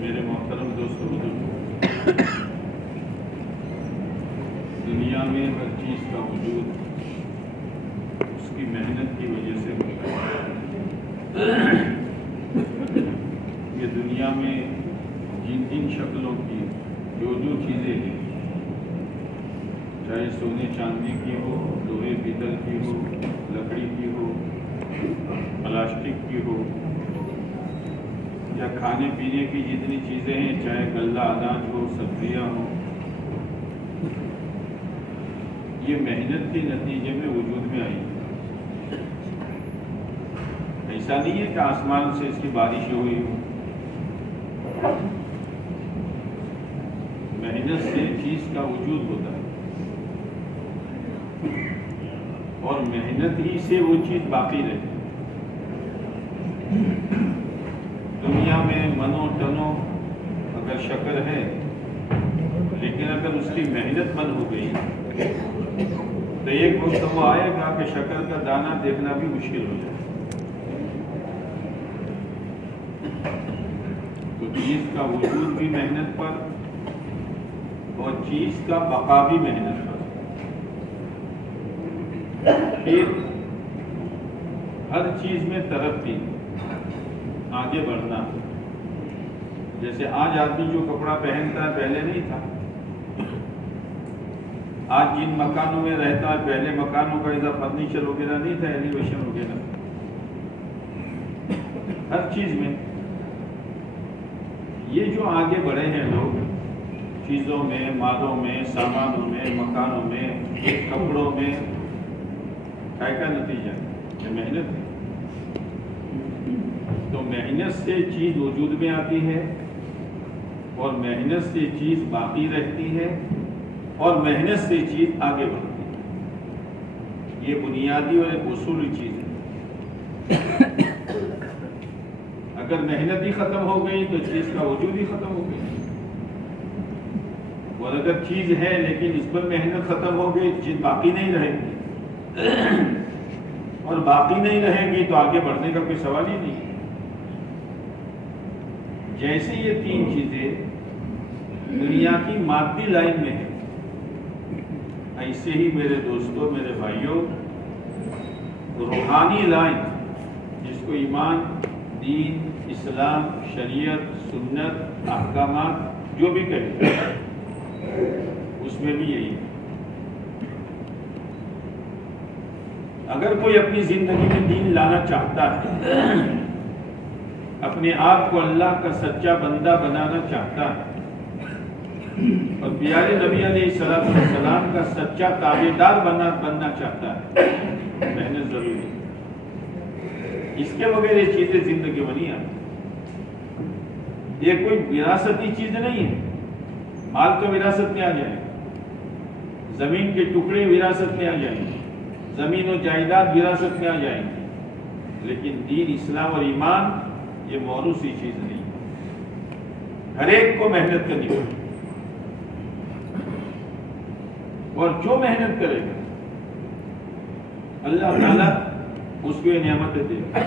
میرے محترم دوستوں بزرگوں، دنیا میں ہر چیز کا وجود اس کی محنت کی وجہ سے ہوتا ہے۔ یہ دنیا میں جن جن شکلوں کی جو چیزیں ہیں، چاہے سونے چاندی کی ہو، لوہے پیتل کی ہو، لکڑی کی ہو، پلاسٹک کی ہو، یا کھانے پینے کی جتنی چیزیں ہیں، چاہے غلہ اناج ہو، سبزیاں ہوں، یہ محنت کے نتیجے میں وجود میں آئی۔ ایسا نہیں ہے کہ آسمان سے اس کی بارش ہوئی ہو، محنت سے چیز کا وجود ہوتا ہے، اور محنت ہی سے وہ چیز باقی رہتی ہے۔ دنیا میں منو ٹنو اگر شکر ہے، لیکن اگر اس کی محنت بند ہو گئی تو ایک وقت وہ آئے گا کہ شکر کا دانہ دیکھنا بھی مشکل ہو جائے۔ تو چیز کا وجود بھی محنت پر، اور چیز کا بقا بھی محنت پر۔ پھر ہر چیز میں ترقی، آگے بڑھنا۔ جیسے آج آدمی جو کپڑا پہنتا ہے پہلے نہیں تھا، آج جن مکانوں میں رہتا ہے پہلے مکانوں کا ایسا فرنیچر وغیرہ نہیں تھا، ایلیویشن وغیرہ، ہر چیز میں۔ یہ جو آگے بڑھے ہیں لوگ، چیزوں میں، مالوں میں، سامانوں میں، مکانوں میں، کپڑوں میں، کا نتیجہ یہ محنت ہے۔ تو محنت سے چیز وجود میں آتی ہے، اور محنت سے چیز باقی رہتی ہے، اور محنت سے چیز آگے بڑھتی ہے۔ یہ بنیادی اور ایک اصولی چیز ہے۔ اگر محنت ہی ختم ہو گئی تو چیز کا وجود ہی ختم ہو گئی، اور اگر چیز ہے لیکن اس پر محنت ختم ہو گئی، چیز باقی نہیں رہے گی، اور باقی نہیں رہے گی تو آگے بڑھنے کا کوئی سوال ہی نہیں۔ جیسے یہ تین چیزیں دنیا کی مادی لائن میں ہیں، ایسے ہی میرے دوستوں، میرے بھائیوں، روحانی لائن، جس کو ایمان، دین، اسلام، شریعت، سنت، احکامات جو بھی کہیں، اس میں بھی یہی ہے۔ اگر کوئی اپنی زندگی میں دین لانا چاہتا ہے، اپنے آپ کو اللہ کا سچا بندہ بنانا چاہتا ہے، اور پیارے نبی علیہ السلام کا سچا تابعدار بننا چاہتا ہے، محنت ضروری ہے۔ اس کے بغیر یہ چیزیں زندگی میں نہیں آتی۔ یہ کوئی وراثتی چیز نہیں ہے۔ مال تو وراثت میں آ جائے گا، زمین کے ٹکڑے وراثت میں آ جائیں گے، زمین و جائیداد وراثت میں آ جائیں گے، لیکن دین، اسلام اور ایمان یہ موروثی چیز نہیں ہے۔ ہر ایک کو محنت کرنی ہوگی، اور جو محنت کرے گا اللہ تعالیٰ اس کو یہ نعمتیں دے گا،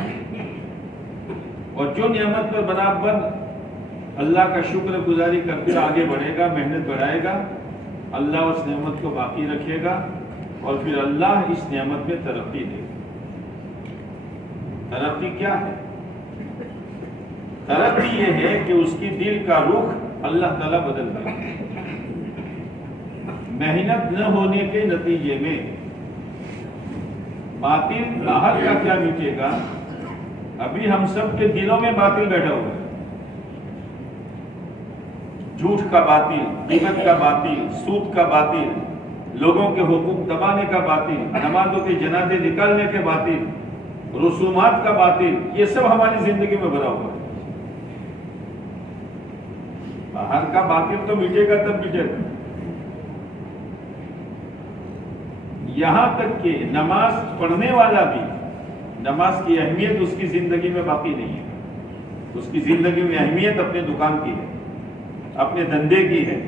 اور جو نعمت پر برابر اللہ کا شکر گزاری کرتے آگے بڑھے گا، محنت بڑھائے گا، اللہ اس نعمت کو باقی رکھے گا، اور پھر اللہ اس نعمت میں ترقی دے گا۔ ترقی کیا ہے؟ ترقی یہ ہے کہ اس کی دل کا رخ اللہ تعالیٰ بدل دے گا۔ محنت نہ ہونے کے نتیجے میں باطل باہر کا کیا مٹے گا؟ ابھی ہم سب کے دلوں میں باطل بیٹھا ہوا ہے۔ جھوٹ کا باطل، غیبت کا باطل، سود کا باطل، لوگوں کے حقوق دبانے کا باطل، نمازوں کے جنازے نکالنے کے باطل، رسومات کا باطل، یہ سب ہماری زندگی میں بھرا ہوا ہے۔ باہر کا باطل تو مٹے گا تب مٹے گا۔ یہاں تک کہ نماز پڑھنے والا بھی نماز کی اہمیت اس کی زندگی میں باقی نہیں ہے. اس کی زندگی میں اہمیت اپنے دکان کی ہے, اپنے دھندے کی ہے.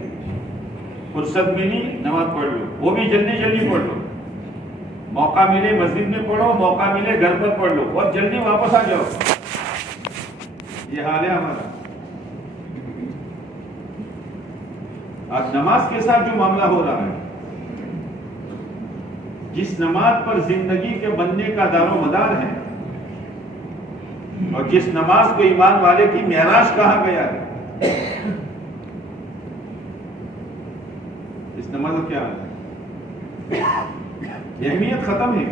فرصت ملی نماز پڑھ لو, وہ بھی جلدی جلدی پڑھ لو. موقع ملے مسجد میں پڑھو, موقع ملے گھر پر پڑھ لو اور جلدی واپس آ جاؤ. یہ حال ہے ہمارا. آج نماز کے ساتھ جو معاملہ ہو رہا ہے, جس نماز پر زندگی کے بننے کا دار و مدار ہے اور جس نماز کو ایمان والے کی معراج کہا گیا ہے, اس نماز کا کیا ہے؟ یہ اہمیت ختم ہے.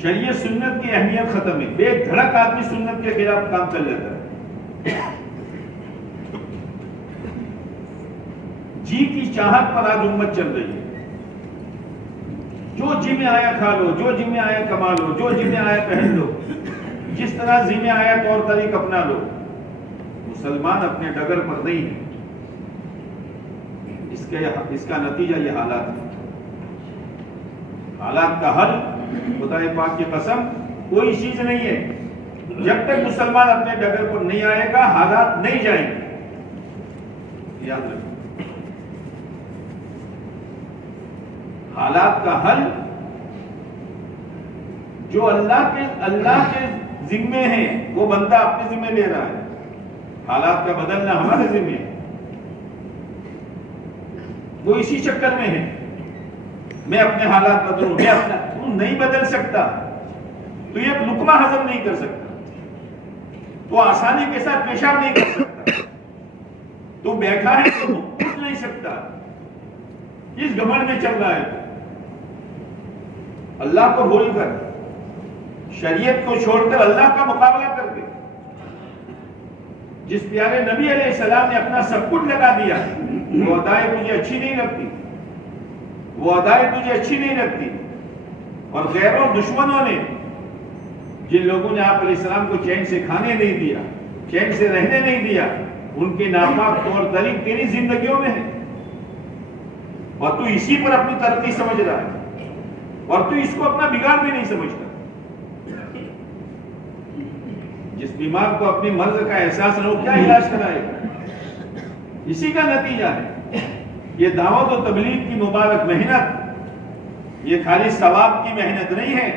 شریعت سنت کی اہمیت ختم ہے. بے دھڑک آدمی سنت کے خلاف کام کر لیتا ہے. جی کی چاہت پر آج امت چل رہی ہے. جو جی میں آیا کھا لو, جو جی میں آیا کما لو, جو جی میں آیا پہن لو, جس طرح جی میں آیا طور طریق اپنا لو. مسلمان اپنے ڈگر پر نہیں ہے. اس کا نتیجہ یہ حالات ہے. حالات کا حل خدا پاک کی قسم کوئی چیز نہیں ہے. جب تک مسلمان اپنے ڈگر پر نہیں آئے گا حالات نہیں جائیں گے. یاد رکھیں, حالات کا حل جو اللہ کے ذمے ہیں وہ بندہ اپنے ذمے لے رہا ہے. حالات کا بدلنا ہمارے ذمے ہے. وہ اسی چکر میں ہے, میں اپنے حالات بدلوں, میں اپنا. تو نہیں بدل سکتا, تو یہ لقمہ ہضم نہیں کر سکتا, تو آسانی کے ساتھ پیشاب نہیں کر سکتا, تو بیٹھا ہے تو اٹھ نہیں سکتا. کس گھمنڈ میں چل رہا ہے؟ اللہ کو بھول کر, شریعت کو چھوڑ کر اللہ کا مقابلہ کر کے. جس پیارے نبی علیہ السلام نے اپنا سب کچھ لگا دیا, وہ ادائیں تجھے اچھی نہیں لگتی, وہ ادائیں تجھے اچھی نہیں لگتی. اور غیروں دشمنوں نے, جن لوگوں نے آپ علیہ السلام کو چین سے کھانے نہیں دیا, چین سے رہنے نہیں دیا, ان کے ناپاک طور طریق تیری زندگیوں میں ہے, اور تو اسی پر اپنی ترقی سمجھ رہا ہے, اور تو اس کو اپنا بگاڑ بھی نہیں سمجھتا. جس بیمار کو اپنی مرض کا احساس نہ ہو, کیا علاج کرائے گا؟ اسی کا نتیجہ ہے. یہ دعوت و تبلیغ کی مبارک محنت یہ خالی ثواب کی محنت نہیں ہے,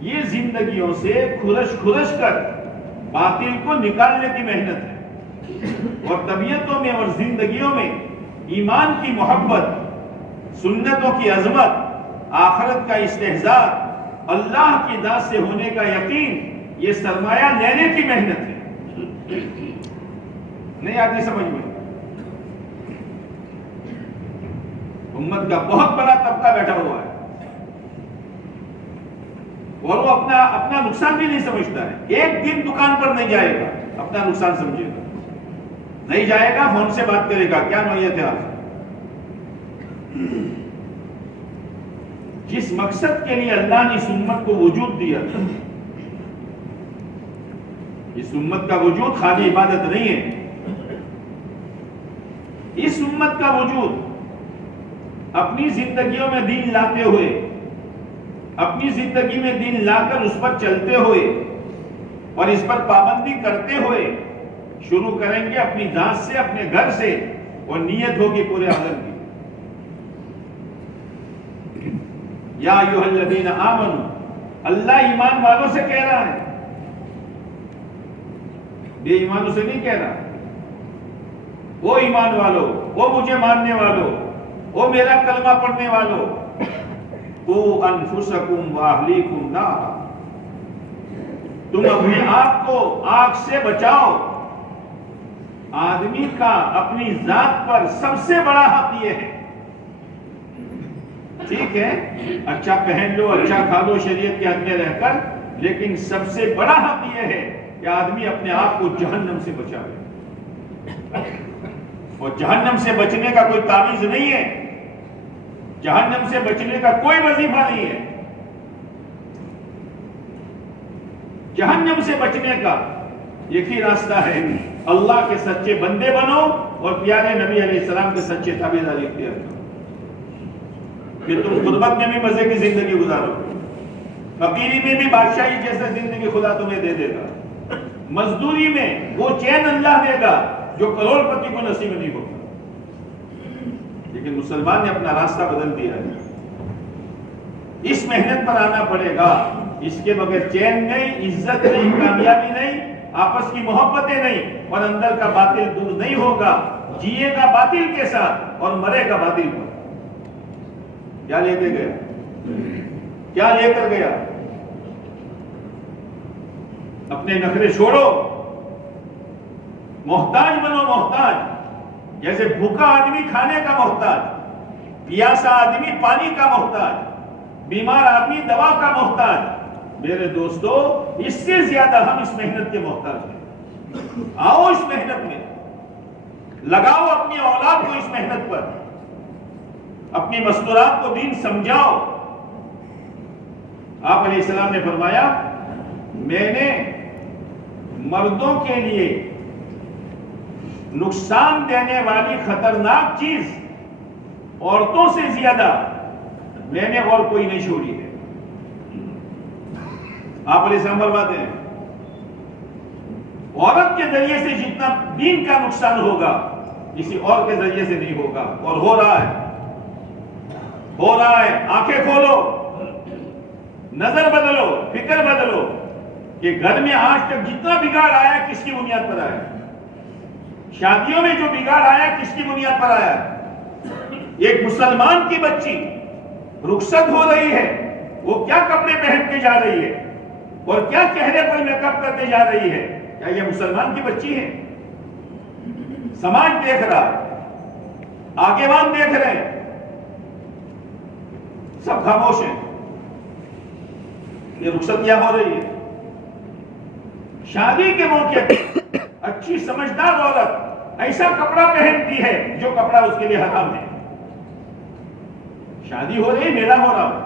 یہ زندگیوں سے کھرش کر باطل کو نکالنے کی محنت ہے. اور طبیعتوں میں اور زندگیوں میں ایمان کی محبت, سنتوں کی عظمت, آخرت کا استحضار, اللہ کی ذات سے ہونے کا یقین, یہ سرمایہ لینے کی محنت ہے. نہیں آتی سمجھ میں؟ امت کا بہت بڑا طبقہ بیٹھا ہوا ہے اور وہ اپنا نقصان بھی نہیں سمجھتا ہے. ایک دن دکان پر نہیں جائے گا, اپنا نقصان سمجھے گا. نہیں جائے گا, فون سے بات کرے گا, کیا نوعیت ہے آج. جس مقصد کے لیے اللہ نے اس امت کو وجود دیا تھا, اس امت کا وجود خالی عبادت نہیں ہے. اس امت کا وجود اپنی زندگیوں میں دین لاتے ہوئے, اپنی زندگی میں دین لا کر اس پر چلتے ہوئے اور اس پر پابندی کرتے ہوئے شروع کریں گے اپنی ذات سے, اپنے گھر سے, اور نیت ہوگی پورے عالم کی. یا ایھا الذین آمنوا, اللہ ایمان والوں سے کہہ رہا ہے, بے ایمانوں سے نہیں کہہ رہا. وہ ایمان والو, وہ مجھے ماننے والو, وہ میرا کلمہ پڑھنے والو, قوا انفسکم واہلیکم نارا, تم اپنے آپ کو آگ سے بچاؤ. آدمی کا اپنی ذات پر سب سے بڑا حق یہ ہے. ٹھیک ہے, اچھا پہن لو, اچھا کھا لو شریعت کے حد میں رہ کر, لیکن سب سے بڑا حق یہ ہے کہ آدمی اپنے آپ کو جہنم سے بچائے. اور جہنم سے بچنے کا کوئی تعویذ نہیں ہے, جہنم سے بچنے کا کوئی وظیفہ نہیں ہے. جہنم سے بچنے کا ایک ہی راستہ ہے, اللہ کے سچے بندے بنو اور پیارے نبی علیہ السلام کے سچے تابعدار اختیار کرو. کہ تم غربت میں بھی مزے کی زندگی گزارو، فقیری میں بھی بادشاہی جیسا زندگی خدا تمہیں دے دے گا، مزدوری میں وہ چین اللہ دے گا جو کروڑ پتی کو نصیب نہیں ہوگا۔ لیکن مسلمان نے اپنا راستہ بدل دیا ہے، اس محنت پر آنا پڑے گا، اس کے بغیر چین نہیں، عزت نہیں، کامیابی نہیں، آپس کی محبتیں نہیں، اور اندر کا باطل دور نہیں ہوگا۔ جیے گا باطل کے ساتھ اور مرے گا باطل پر۔ کیا لے کے گیا؟ کیا لے کر گیا؟ اپنے نخرے چھوڑو، محتاج بنو، محتاج، جیسے بھوکا آدمی کھانے کا محتاج، پیاسا آدمی پانی کا محتاج، بیمار آدمی دوا کا محتاج۔ میرے دوستو، اس سے زیادہ ہم اس محنت کے محتاج ہیں۔ آؤ اس محنت میں لگاؤ، اپنی اولاد کو اس محنت پر، اپنی مستورات کو دین سمجھاؤ۔ آپ علیہ السلام نے فرمایا، میں نے مردوں کے لیے نقصان دینے والی خطرناک چیز عورتوں سے زیادہ میں نے اور کوئی نہیں چھوڑی ہے۔ آپ علیہ السلام فرماتے ہیں، عورت کے ذریعے سے جتنا دین کا نقصان ہوگا کسی اور کے ذریعے سے نہیں ہوگا، اور ہو رہا ہے، ہو رہا ہے۔ آنکھیں کھولو، نظر بدلو، فکر بدلو کہ گھر میں آج تک جتنا بگاڑ آیا کس کی بنیاد پر آیا؟ شادیوں میں جو بگاڑ آیا کس کی بنیاد پر آیا؟ ایک مسلمان کی بچی رخصت ہو رہی ہے، وہ کیا کپڑے پہن کے جا رہی ہے اور کیا چہرے پر میک اپ کرتے جا رہی ہے؟ کیا یہ مسلمان کی بچی ہے؟ سماج دیکھ رہا ہے، آگے وان دیکھ رہے ہیں، سب خاموش ہیں۔ یہ رخصتیاں ہو رہی ہے، شادی کے موقع پر اچھی سمجھدار عورت ایسا کپڑا پہنتی ہے جو کپڑا اس کے لیے حرام ہے۔ شادی ہو رہی ہے، میلہ ہو رہا ہے،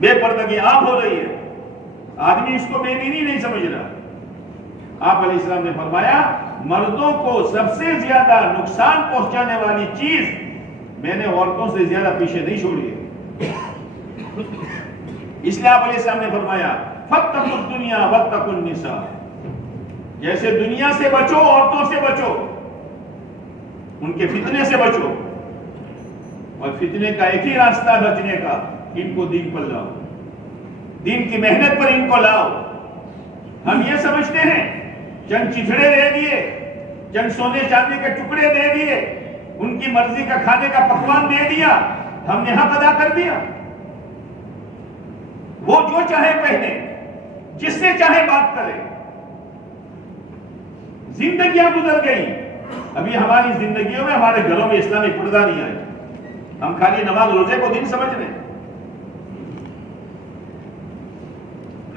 بے پردگی عام ہو رہی ہے، آدمی اس کو بے دینی نہیں سمجھ رہا۔ آپ علیہ السلام نے فرمایا، مردوں کو سب سے زیادہ نقصان پہنچانے والی چیز میں نے عورتوں سے زیادہ پیچھے نہیں چھوڑی ہے۔ اس لیے آپ علیہ السلام نے فرمایا، فَاتَّقُوا الدُّنْيَا وَاتَّقُوا النِّسَاءَ، جیسے دنیا سے بچو، عورتوں سے بچو، ان کے فتنے سے بچو، اور فتنے کا ایک ہی راستہ بچنے کا، ان کو دین پر لاؤ، دین کی محنت پر ان کو لاؤ۔ ہم یہ سمجھتے ہیں چند چچڑے دے دیے، چند سونے چاندی کے ٹکڑے دے دیے، ان کی مرضی کا کھانے کا پکوان دے دیا، ہم نے حق ادا کر دیا۔ وہ جو چاہے پہنے، جس سے چاہے بات کرے، زندگیاں گزر گئی۔ ابھی ہماری زندگیوں میں، ہمارے گھروں میں اسلامی پردہ نہیں آیا، ہم خالی نماز روزے کو دین سمجھ رہے ہیں۔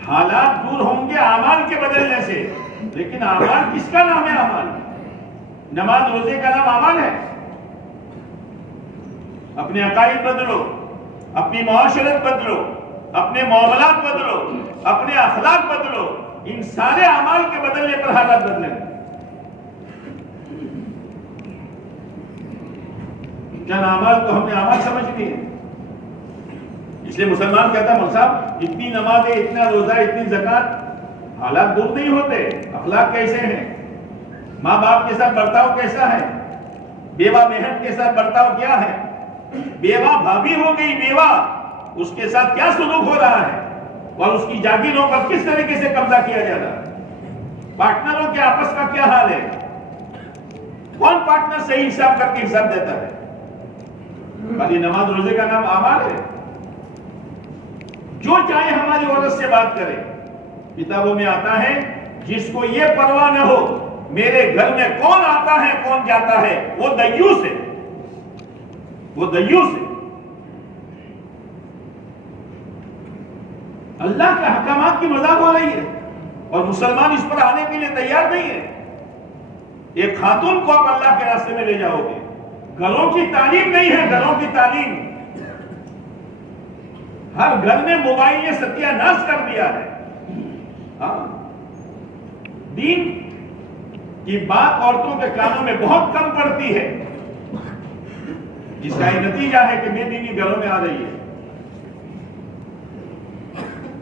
حالات دور ہوں گے اعمال کے بدلنے سے، لیکن اعمال کس کا نام ہے؟ اعمال، نماز روزے کا نام اعمال ہے۔ اپنے عقائد بدلو، اپنی معاشرت بدلو، اپنے معاملات بدلو، اپنے اخلاق بدلو، ان سارے اعمال کے بدلنے پر حالات بدلیں۔ چند اعمال کو ہم نے اعمال سمجھ لیے، اس لیے مسلمان کہتا ہے، مول صاحب اتنی نمازیں، اتنا روزہ، اتنی زکات، حالات دور نہیں ہوتے۔ اخلاق کیسے ہیں؟ ماں باپ کے ساتھ برتاؤ کیسا ہے؟ بیوہ بہن کے ساتھ برتاؤ کیا ہے؟ بیوہ بھابھی ہو گئی بیوہ، اس کے ساتھ کیا سلوک ہو رہا ہے، اور اس کی جاگیروں پر کس طریقے سے قبضہ کیا جا رہا ہے؟ پارٹنروں کے آپس کا کیا حال ہے؟ کون پارٹنر صحیح حساب کر کے حساب دیتا ہے؟ خالی نماز روزے کا نام اعمال ہے؟ جو چاہے ہماری عورت سے بات کرے، کتابوں میں آتا ہے، جس کو یہ پرواہ نہ ہو میرے گھر میں کون آتا ہے کون جاتا ہے، وہ دیوس ہے، وہ دیوس ہے۔ اللہ کے احکامات کی مذاق ہو رہی ہے اور مسلمان اس پر آنے کے لیے تیار نہیں ہے۔ ایک خاتون کو آپ اللہ کے راستے میں لے جاؤ گے، گھروں کی تعلیم نہیں ہے، گھروں کی تعلیم، ہر گھر میں موبائل نے ستیہ ناش کر دیا ہے۔ دین کی بات عورتوں کے کانوں میں بہت کم پڑتی ہے۔ جس کا یہ نتیجہ ہے کہ بے دینی گھروں میں آ رہی ہے۔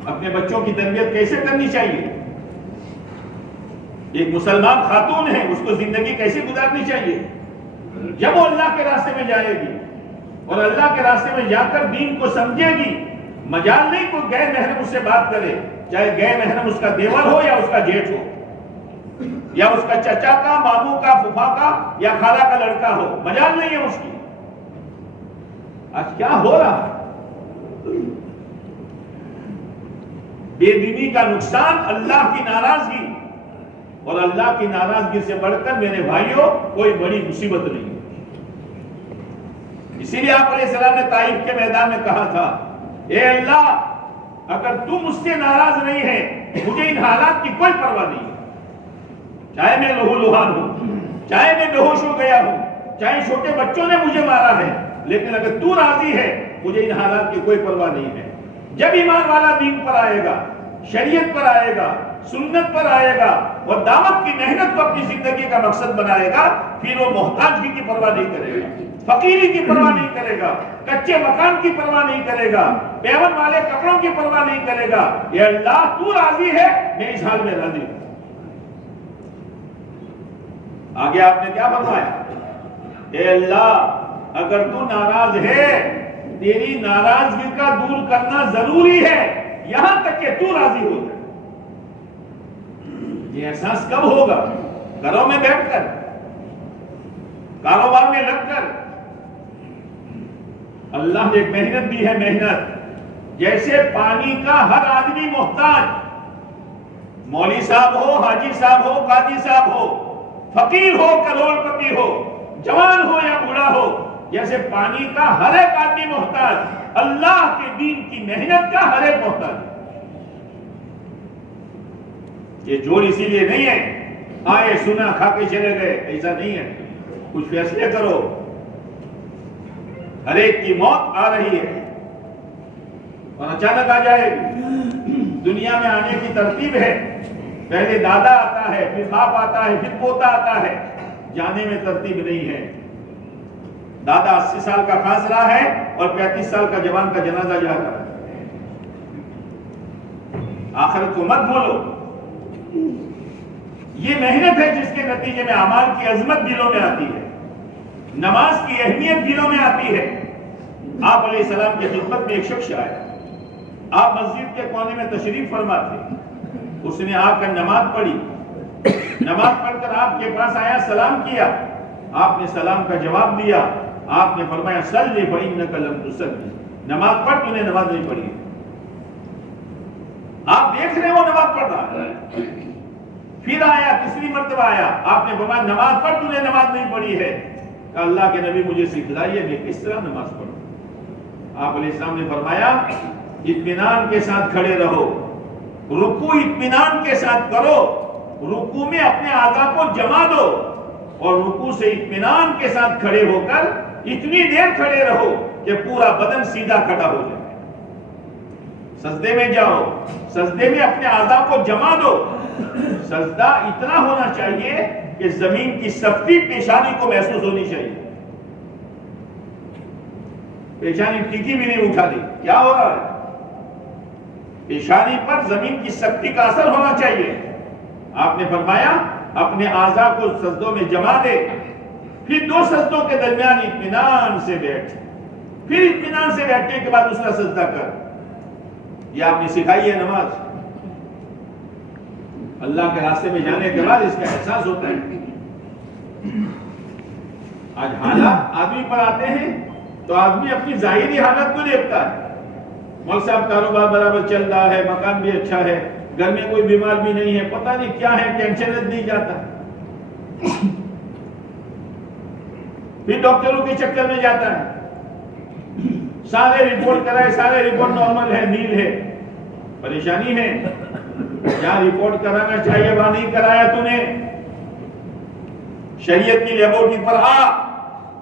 اپنے بچوں کی تربیت کیسے کرنی چاہیے؟ ایک مسلمان خاتون ہے، اس کو زندگی کیسے گزارنی چاہیے؟ جب وہ اللہ کے راستے میں جائے گی اور اللہ کے راستے میں جا کر دین کو سمجھے گی، مجال نہیں کوئی غیر محرم اس سے بات کرے، چاہے غیر محرم اس کا دیور ہو یا اس کا جیٹھ ہو، یا اس کا چچا کا، ماموں کا، پھوپھا کا یا خالہ کا لڑکا ہو، مجال نہیں ہے اس کی۔ آج کیا ہو رہا ہے؟ بے دینی کا نقصان اللہ کی ناراضگی، اور اللہ کی ناراضگی سے بڑھ کر میرے بھائیوں کوئی بڑی مصیبت نہیں۔ اسی لیے آپ علیہ السلام نے طائف کے میدان میں کہا تھا، اے اللہ اگر تم مجھ سے ناراض نہیں ہے، مجھے ان حالات کی کوئی پرواہ نہیں ہے، چاہے میں لہو لہان ہوں، چاہے میں بے ہوش ہو گیا ہوں، چاہے چھوٹے بچوں نے مجھے مارا ہے، لیکن اگر تو راضی ہے مجھے ان حالات کی کوئی پرواہ نہیں ہے۔ جب ایمان والا دین پر آئے گا، شریعت پر آئے گا، سنت پر آئے گا اور دعوت کی محنت کو اپنی زندگی کا مقصد بنائے گا، پھر وہ محتاجگی کی پرواہ نہیں کرے گا، فقیری کی پرواہ نہیں کرے گا، کچے مکان کی پرواہ نہیں کرے گا، پیون والے کپڑوں کی پرواہ نہیں کرے گا۔ اے اللہ تو راضی ہے، میں اس حال میں راضی ہوں۔ آگے آپ نے کیا فرمایا؟ اے اللہ اگر تو ناراض ہے، تیری ناراضگی کا دور کرنا ضروری ہے، یہاں تک کہ تو راضی ہو جائے۔ یہ احساس کب ہوگا؟ گھروں میں بیٹھ کر، کاروبار میں لگ کر۔ اللہ نے ایک محنت دی ہے، محنت جیسے پانی کا ہر آدمی محتاج، مولوی صاحب ہو، حاجی صاحب ہو، قاضی صاحب ہو، فقیر ہو، کروڑ پتی ہو، جوان ہو یا بوڑھا ہو، جیسے پانی کا ہر ایک آدمی محتاج، اللہ کے دین کی محنت کا ہر ایک محتاج۔ یہ جوڑ اسی لیے نہیں ہے آئے سنا کھا کے چلے گئے، ایسا نہیں ہے۔ کچھ فیصلے کرو، ہر ایک کی موت آ رہی ہے اور اچانک آ جائے گی۔ دنیا میں آنے کی ترتیب ہے، پہلے دادا آتا ہے، پھر باپ آتا ہے، پھر پوتا آتا ہے، جانے میں ترتیب نہیں ہے۔ دادا 80 سال کا خاص رہا ہے اور 35 سال کا جوان کا جنازہ جا رہا ہے۔ آخرت کو مت بھولو، یہ محنت ہے جس کے نتیجے میں اعمال کی عظمت دلوں میں آتی ہے، نماز کی اہمیت دلوں میں آتی ہے۔ آپ علیہ السلام کی خدمت میں ایک شخص آیا، آپ مسجد کے کونے میں تشریف فرما تھے، اس نے آ کر نماز پڑھی، نماز پڑھ کر آپ کے پاس آیا، سلام کیا، آپ نے سلام کا جواب دیا، آپ نے فرمایا صلی فإنک لم تصلی، نماز پڑھ، تو نے نماز نہیں پڑھی۔ آپ دیکھ رہے ہیں وہ نماز پڑھ رہا ہے، پھر آیا، تیسری مرتبہ آیا، آپ نے فرمایا نماز پڑھ، تو نے نماز نہیں پڑھی ہے۔ کہ اللہ کے نبی مجھے سکھلائیے میں کس طرح نماز پڑھوں۔ آپ علیہ السلام نے فرمایا اطمینان کے ساتھ کھڑے رہو، رکوع اطمینان کے ساتھ کرو، رکوع میں اپنے اعضاء کو جما دو اور رکوع سے اطمینان کے ساتھ کھڑے ہو کر اتنی دیر کھڑے رہو کہ پورا بدن سیدھا کھڑا ہو جائے۔ سجدے میں جاؤ، سجدے میں اپنے اعضاء کو جما دو، سجدہ اتنا ہونا چاہیے کہ زمین کی سختی پیشانی کو محسوس ہونی چاہیے۔ پیشانی ٹکی بھی نہیں اٹھا دی، کیا ہو رہا ہے؟ پیشانی پر زمین کی سختی کا اثر ہونا چاہیے۔ آپ نے فرمایا اپنے اعضاء کو سجدوں میں جما دے، پھر 2 سجدوں کے درمیان اطمینان سے بیٹھ، پھر اطمینان سے بیٹھنے کے بعد دوسرا سجدہ کر۔ یہ آپ نے سکھائی ہے نماز۔ اللہ کے راستے میں جانے کے بعد اس کا احساس ہوتا ہے۔ آج حالات آدمی پر آتے ہیں تو آدمی اپنی ظاہری حالت کو دیکھتا ہے، مول صاحب کاروبار برابر چل رہا ہے، مکان بھی اچھا ہے، گھر میں کوئی بیمار بھی نہیں ہے، پتہ نہیں کیا ہے، ٹینشن نہیں جاتا، پھر ڈاکٹروں کے چکر میں جاتا ہے، سارے رپورٹ کرائے، سارے رپورٹ نارمل ہے، نیل ہے، پریشانی ہے، جہاں رپورٹ کرانا چاہیے وہاں نہیں کرایا تو نے۔ شریعت کی لیبورٹری پر آ،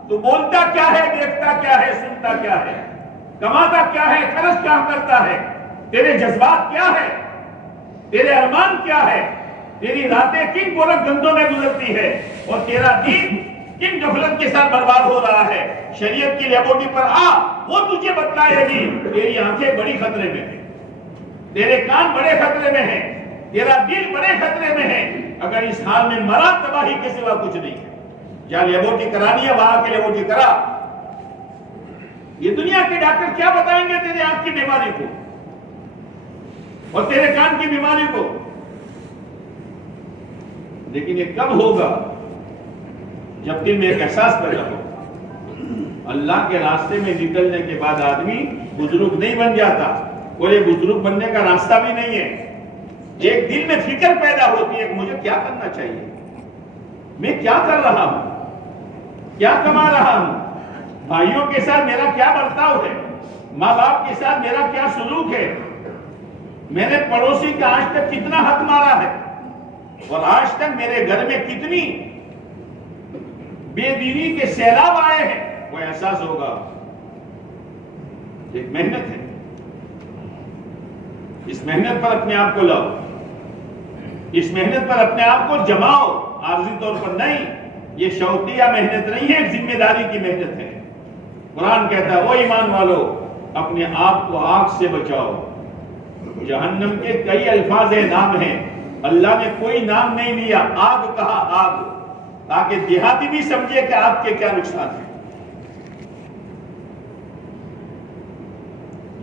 تو بولتا کیا ہے، دیکھتا کیا ہے، سنتا کیا ہے، کماتا کیا ہے، خرچ کیا کرتا ہے، تیرے جذبات کیا ہے، تیرے ارمان کیا ہے، تیری راتیں کن گورکھ گندوں میں گزرتی ہے، اور تیرا دین کن غفلت کے ساتھ برباد ہو رہا ہے. شریعت کی لیبورٹری پر آ, وہ تجھے بتلائے گی. تیری آنکھیں بڑی خطرے میں ہیں, تیرے کان بڑے خطرے میں ہیں, تیرا دل بڑے خطرے میں ہے. اگر اس حال میں مرا, تباہی کے سوا کچھ نہیں ہے. جہاں لیبورٹری کرانی ہے وہاں کے لیبورٹری کرا. یہ دنیا کے ڈاکٹر کیا بتائیں گے تیرے آنکھ کی بیماری کو اور تیرے کان کی بیماری کو؟ لیکن یہ کب ہوگا؟ جب دل میں ایک احساس پیدا ہو. اللہ کے راستے میں نکلنے کے بعد آدمی بزرگ نہیں بن جاتا, اور یہ بزرگ بننے کا راستہ بھی نہیں ہے. ایک دل میں فکر پیدا ہوتی ہے کہ مجھے کیا کرنا چاہیے, میں کیا کر رہا ہوں, کیا کما رہا ہوں, بھائیوں کے ساتھ میرا کیا برتاؤ ہے, ماں باپ کے ساتھ میرا کیا سلوک ہے, میں نے پڑوسی کا آج تک کتنا حق مارا ہے, اور آج تک میرے گھر میں کتنی بے دینی کے سیلاب آئے ہیں. وہ احساس ہوگا. ایک محنت ہے, اس محنت پر اپنے آپ کو لاؤ, اس محنت پر اپنے آپ کو جماؤ, عارضی طور پر نہیں. یہ شوقیہ محنت نہیں ہے, ذمہ داری کی محنت ہے. قرآن کہتا ہے, وہ ایمان والو اپنے آپ کو آگ سے بچاؤ. جہنم کے کئی الفاظ نام ہیں, اللہ نے کوئی نام نہیں لیا, آگ کہا, آگ, تاکہ دیہاتی بھی سمجھے کہ آگ کے کیا نقصان ہے.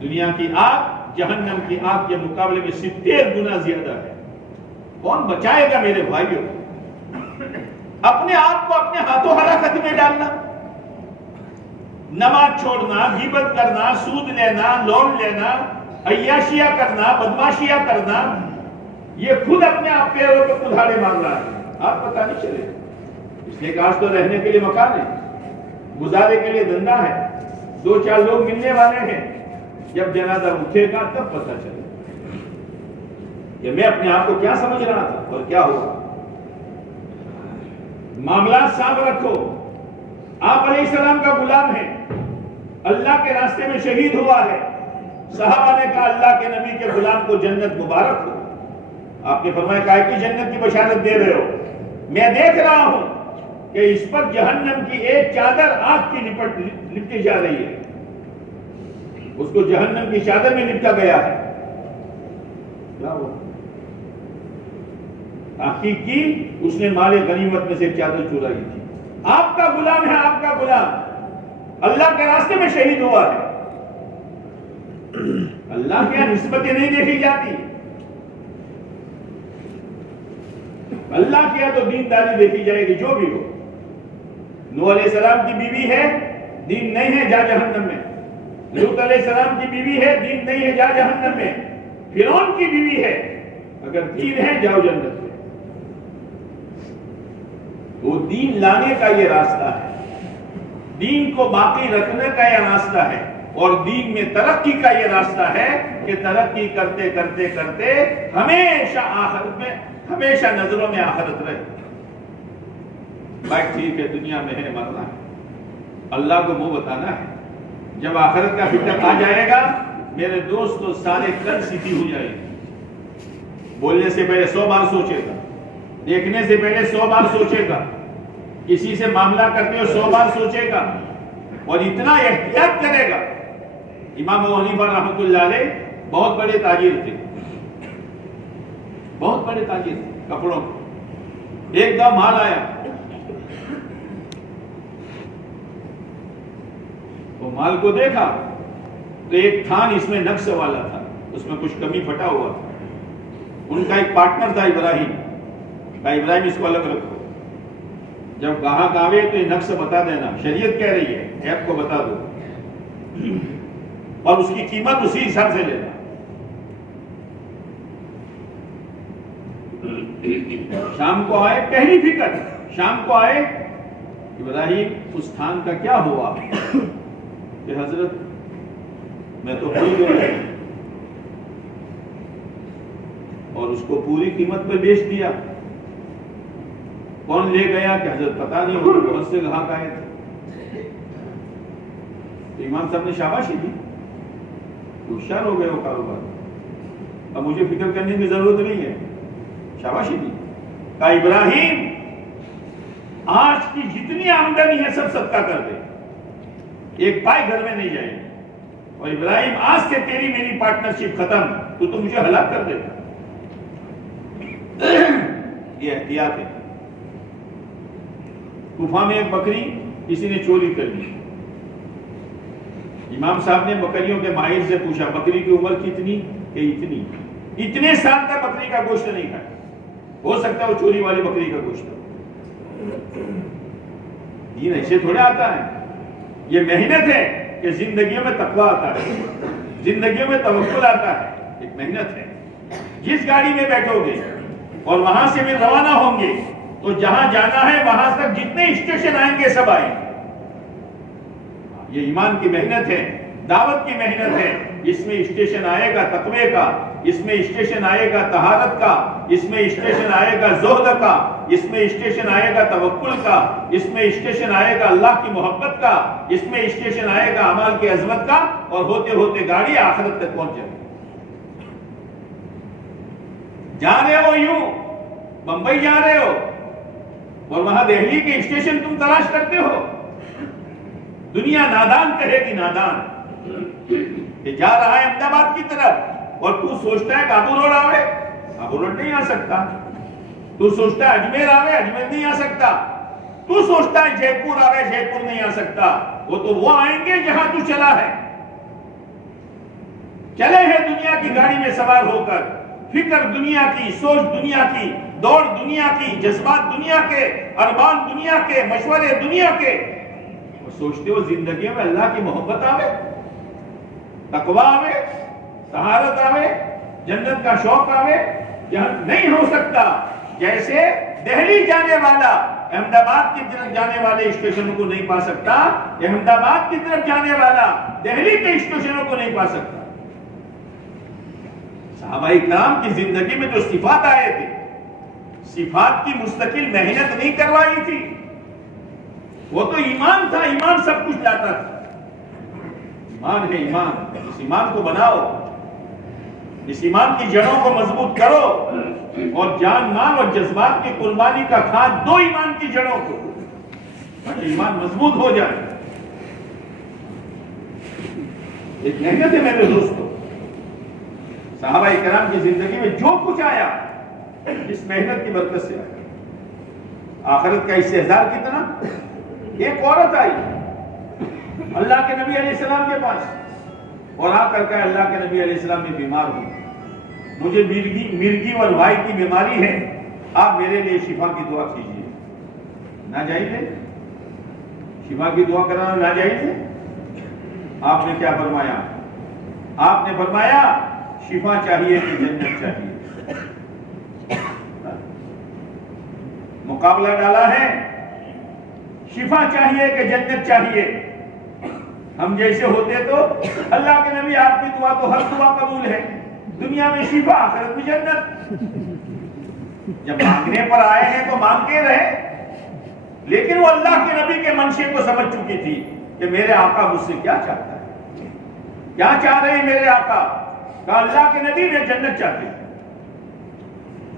دنیا کی آگ جہنم کی آگ کے مقابلے میں 70 گنا زیادہ ہے. کون بچائے گا میرے بھائیوں؟ اپنے آپ کو اپنے ہاتھوں ہلاکت میں ڈالنا, نماز چھوڑنا, غیبت کرنا, سود لینا, لون لینا, عیاشیاں کرنا, بدماشیاں کرنا, یہ خود اپنے آپ پیروں پہ کدھاڑے مار رہا ہے. آپ پتہ نہیں چلے, اس لیے کہ آج تو رہنے کے لیے مکان ہے, گزارے کے لیے دھندا ہے, 2-4 لوگ ملنے والے ہیں. جب جنازہ اٹھے گا تب پتہ چلے کہ میں اپنے آپ کو کیا سمجھ رہا تھا اور کیا ہوا. معاملات صاف رکھو. آپ علیہ السلام کا غلام ہے, اللہ کے راستے میں شہید ہوا ہے. صحابہ نے کہا اللہ کے نبی کے غلام کو جنت مبارک ہو. آپ نے فرمایا کہا کہ جنت کی بشارت دے رہے ہو, میں دیکھ رہا ہوں کہ اس پر جہنم کی ایک چادر آگ کی لپٹی جا رہی ہے. اس کو جہنم کی چادر میں لپٹا گیا ہے. کیا ہوا؟ تحقیق کی, اس نے مال غنیمت میں سے چادر چرائی تھی. آپ کا غلام ہے, آپ کا غلام اللہ کے راستے میں شہید ہوا ہے. اللہ کے یہاں نسبتیں نہیں دیکھی جاتی, اللہ کے یہاں تو دینداری دیکھی جائے گی جو بھی ہو. نوح علیہ السلام کی بیوی ہے, دین نہیں ہے, جا جہنم میں. لوط علیہ السلام کی بیوی ہے, دین نہیں ہے, جا جہنم میں. فرعون کی بیوی ہے, اگر دین ہے جاؤ جنت میں. وہ دین لانے کا یہ راستہ ہے, دین کو باقی رکھنے کا یہ راستہ ہے, اور دین میں ترقی کا یہ راستہ ہے کہ ترقی کرتے کرتے کرتے ہمیشہ آخرت میں, ہمیشہ نظروں میں آخرت رہے. بات ٹھیک ہے, دنیا میں ہے, مرنا ہے, اللہ کو منہ بتانا ہے. جب آخرت کا فکر آ جائے گا میرے دوست تو سارے کل سیدھی ہو جائے گی. بولنے سے پہلے 100 بار سوچے گا, دیکھنے سے پہلے 100 بار سوچے گا, کسی سے معاملہ کرتے ہوئے 100 بار سوچے گا, اور اتنا احتیاط کرے گا. امام ابو حنیفہ رحمۃ اللہ علیہ بہت بڑے تاجر تھے, بہت بڑے تاجر تھے کپڑوں کے. ایک دم مال آیا, وہ مال کو دیکھا تو ایک تھان اس میں نقص والا تھا, اس میں کچھ کمی پھٹا ہوا تھا. ان کا ایک پارٹنر تھا ابراہیم, کہا ابراہیم اس کو الگ رکھو, جب گاہک آوے تو یہ نقص بتا دینا, شریعت کہہ رہی ہے عیب کو بتا دو, اور اس کی قیمت اسی حساب سے لینا. شام کو آئے, پہلی فکر شام کو آئے, ابراہیم اس تھان کا کیا ہوا؟ کہ حضرت میں تو بھول گیا اور اس کو پوری قیمت پہ بیچ دیا. کون لے گیا؟ کہ حضرت پتا نہیں, بہت سے گاہک آئے تھے. امام صاحب نے شاباشی دی, ہوشیار ہو گئے وہ کاروبار, اب مجھے فکر کرنے کی ضرورت نہیں ہے, شاباشی دی. کہا ابراہیم آج کی جتنی آمدنی ہے سب صدقہ کر دے، ایک پائی گھر میں نہیں جائے گی۔ اور ابراہیم آج سے تیری میری پارٹنرشپ ختم، تو مجھے ہلاک کر دیتا۔ یہ احتیاط ہے۔ کوفہ میں ایک بکری کسی نے چوری کر لی، امام صاحب نے بکریوں کے ماہر سے پوچھا بکری کی عمر کتنی؟ کہ اتنے سال تک بکری کا گوشت نہیں کھایا، ہو سکتا ہے وہ چوری والی بکری کا گوشت ہو۔ دین ایسے تھوڑے آتا ہے، یہ محنت ہے کہ زندگیوں میں تقویٰ آتا ہے، زندگیوں میں توکل آتا ہے، ایک محنت ہے۔ جس گاڑی میں بیٹھو گے اور وہاں سے بھی روانہ ہوں گے تو جہاں جانا ہے وہاں تک جتنے اسٹیشن آئیں گے سب آئیں گے۔ یہ ایمان کی محنت ہے، دعوت کی محنت ہے۔ اس میں اسٹیشن آئے گا تقوی کا، اس میں اسٹیشن آئے گا طہارت کا، اس میں اسٹیشن آئے گا زہد کا، اس میں اسٹیشن آئے گا توکل کا، اس میں اسٹیشن آئے گا اللہ کی محبت کا، اس میں اسٹیشن آئے گا اعمال کی عظمت کا، اور ہوتے ہوتے گاڑی آخرت تک پہنچ جائے گی۔ جا رہے ہو یوں بمبئی جا رہے ہو اور وہاں دہلی کے اسٹیشن تم تلاش کرتے ہو، دنیا نادان کہے گی، نادان کہ جا رہا ہے احمد آباد کی طرف اور تو سوچتا ہے کابو روڈ آوے، کابو روڈ نہیں آ سکتا۔ تو سوچتا ہے اجمیر آوے، اجمیر نہیں آ سکتا۔ تو سوچتا ہے جے پور آوے، جے پور نہیں آ سکتا۔ وہ تو وہ آئیں گے جہاں تو چلا ہے۔ چلے ہیں دنیا کی گاڑی میں سوار ہو کر، فکر دنیا کی، سوچ دنیا کی، دوڑ دنیا کی، جذبات دنیا کے، ارمان دنیا کے، مشورے دنیا کے۔ سوچتے ہو زندگیوں میں اللہ کی محبت آوے، تقویٰ آوے، طہارت آوے، جنت کا شوق آوے؟ یہاں نہیں ہو سکتا۔ جیسے دہلی جانے والا احمد آباد کی طرف جانے والے اسٹیشنوں کو نہیں پا سکتا، احمد آباد کی طرف جانے والا دہلی کے اسٹیشنوں کو نہیں پا سکتا۔ صحابہ کرام کی زندگی میں جو صفات آئے تھے، صفات کی مستقل محنت نہیں کروائی تھی، وہ تو ایمان تھا، ایمان سب کچھ لاتا تھا۔ ایمان ہے ایمان، اس ایمان کو بناؤ، اس ایمان کی جڑوں کو مضبوط کرو، اور جان مال اور جذبات کی قربانی کا کھاد دو ایمان کی جڑوں کو، تاکہ ایمان مضبوط ہو جائے۔ ایک محنت ہے میرے دوستوں، صحابہ کرام کی زندگی میں جو کچھ آیا اس محنت کی برکت سے آیا۔ آخرت کا استحضار کتنا؟ ایک عورت آئی اللہ کے نبی علیہ السلام کے پاس اور آ کر کے اللہ کے نبی علیہ السلام میں بیمار ہوں، مجھے مرگی اور بھائی کی بیماری ہے، آپ میرے لیے شفا کی دعا کیجیے۔ ناجائز ہے؟ شفا کی دعا کرانا ناجائز ہے؟ آپ نے کیا فرمایا؟ آپ نے فرمایا شفا چاہیے کہ جنت چاہیے؟ مقابلہ ڈالا ہے، شفا چاہیے کہ جنت چاہیے؟ ہم جیسے ہوتے تو اللہ کے نبی آپ کی دعا تو ہر دعا قبول ہے، دنیا میں شفا، آخرت میں جنت۔ جب مانگنے پر آئے ہیں تو مانگتے رہے، لیکن وہ اللہ کے نبی کے منشے کو سمجھ چکی تھی کہ میرے آقا مجھ سے کیا چاہتا ہے، کیا چاہ رہے ہیں میرے آقا؟ کہا اللہ کے نبی میں جنت چاہتے ہیں۔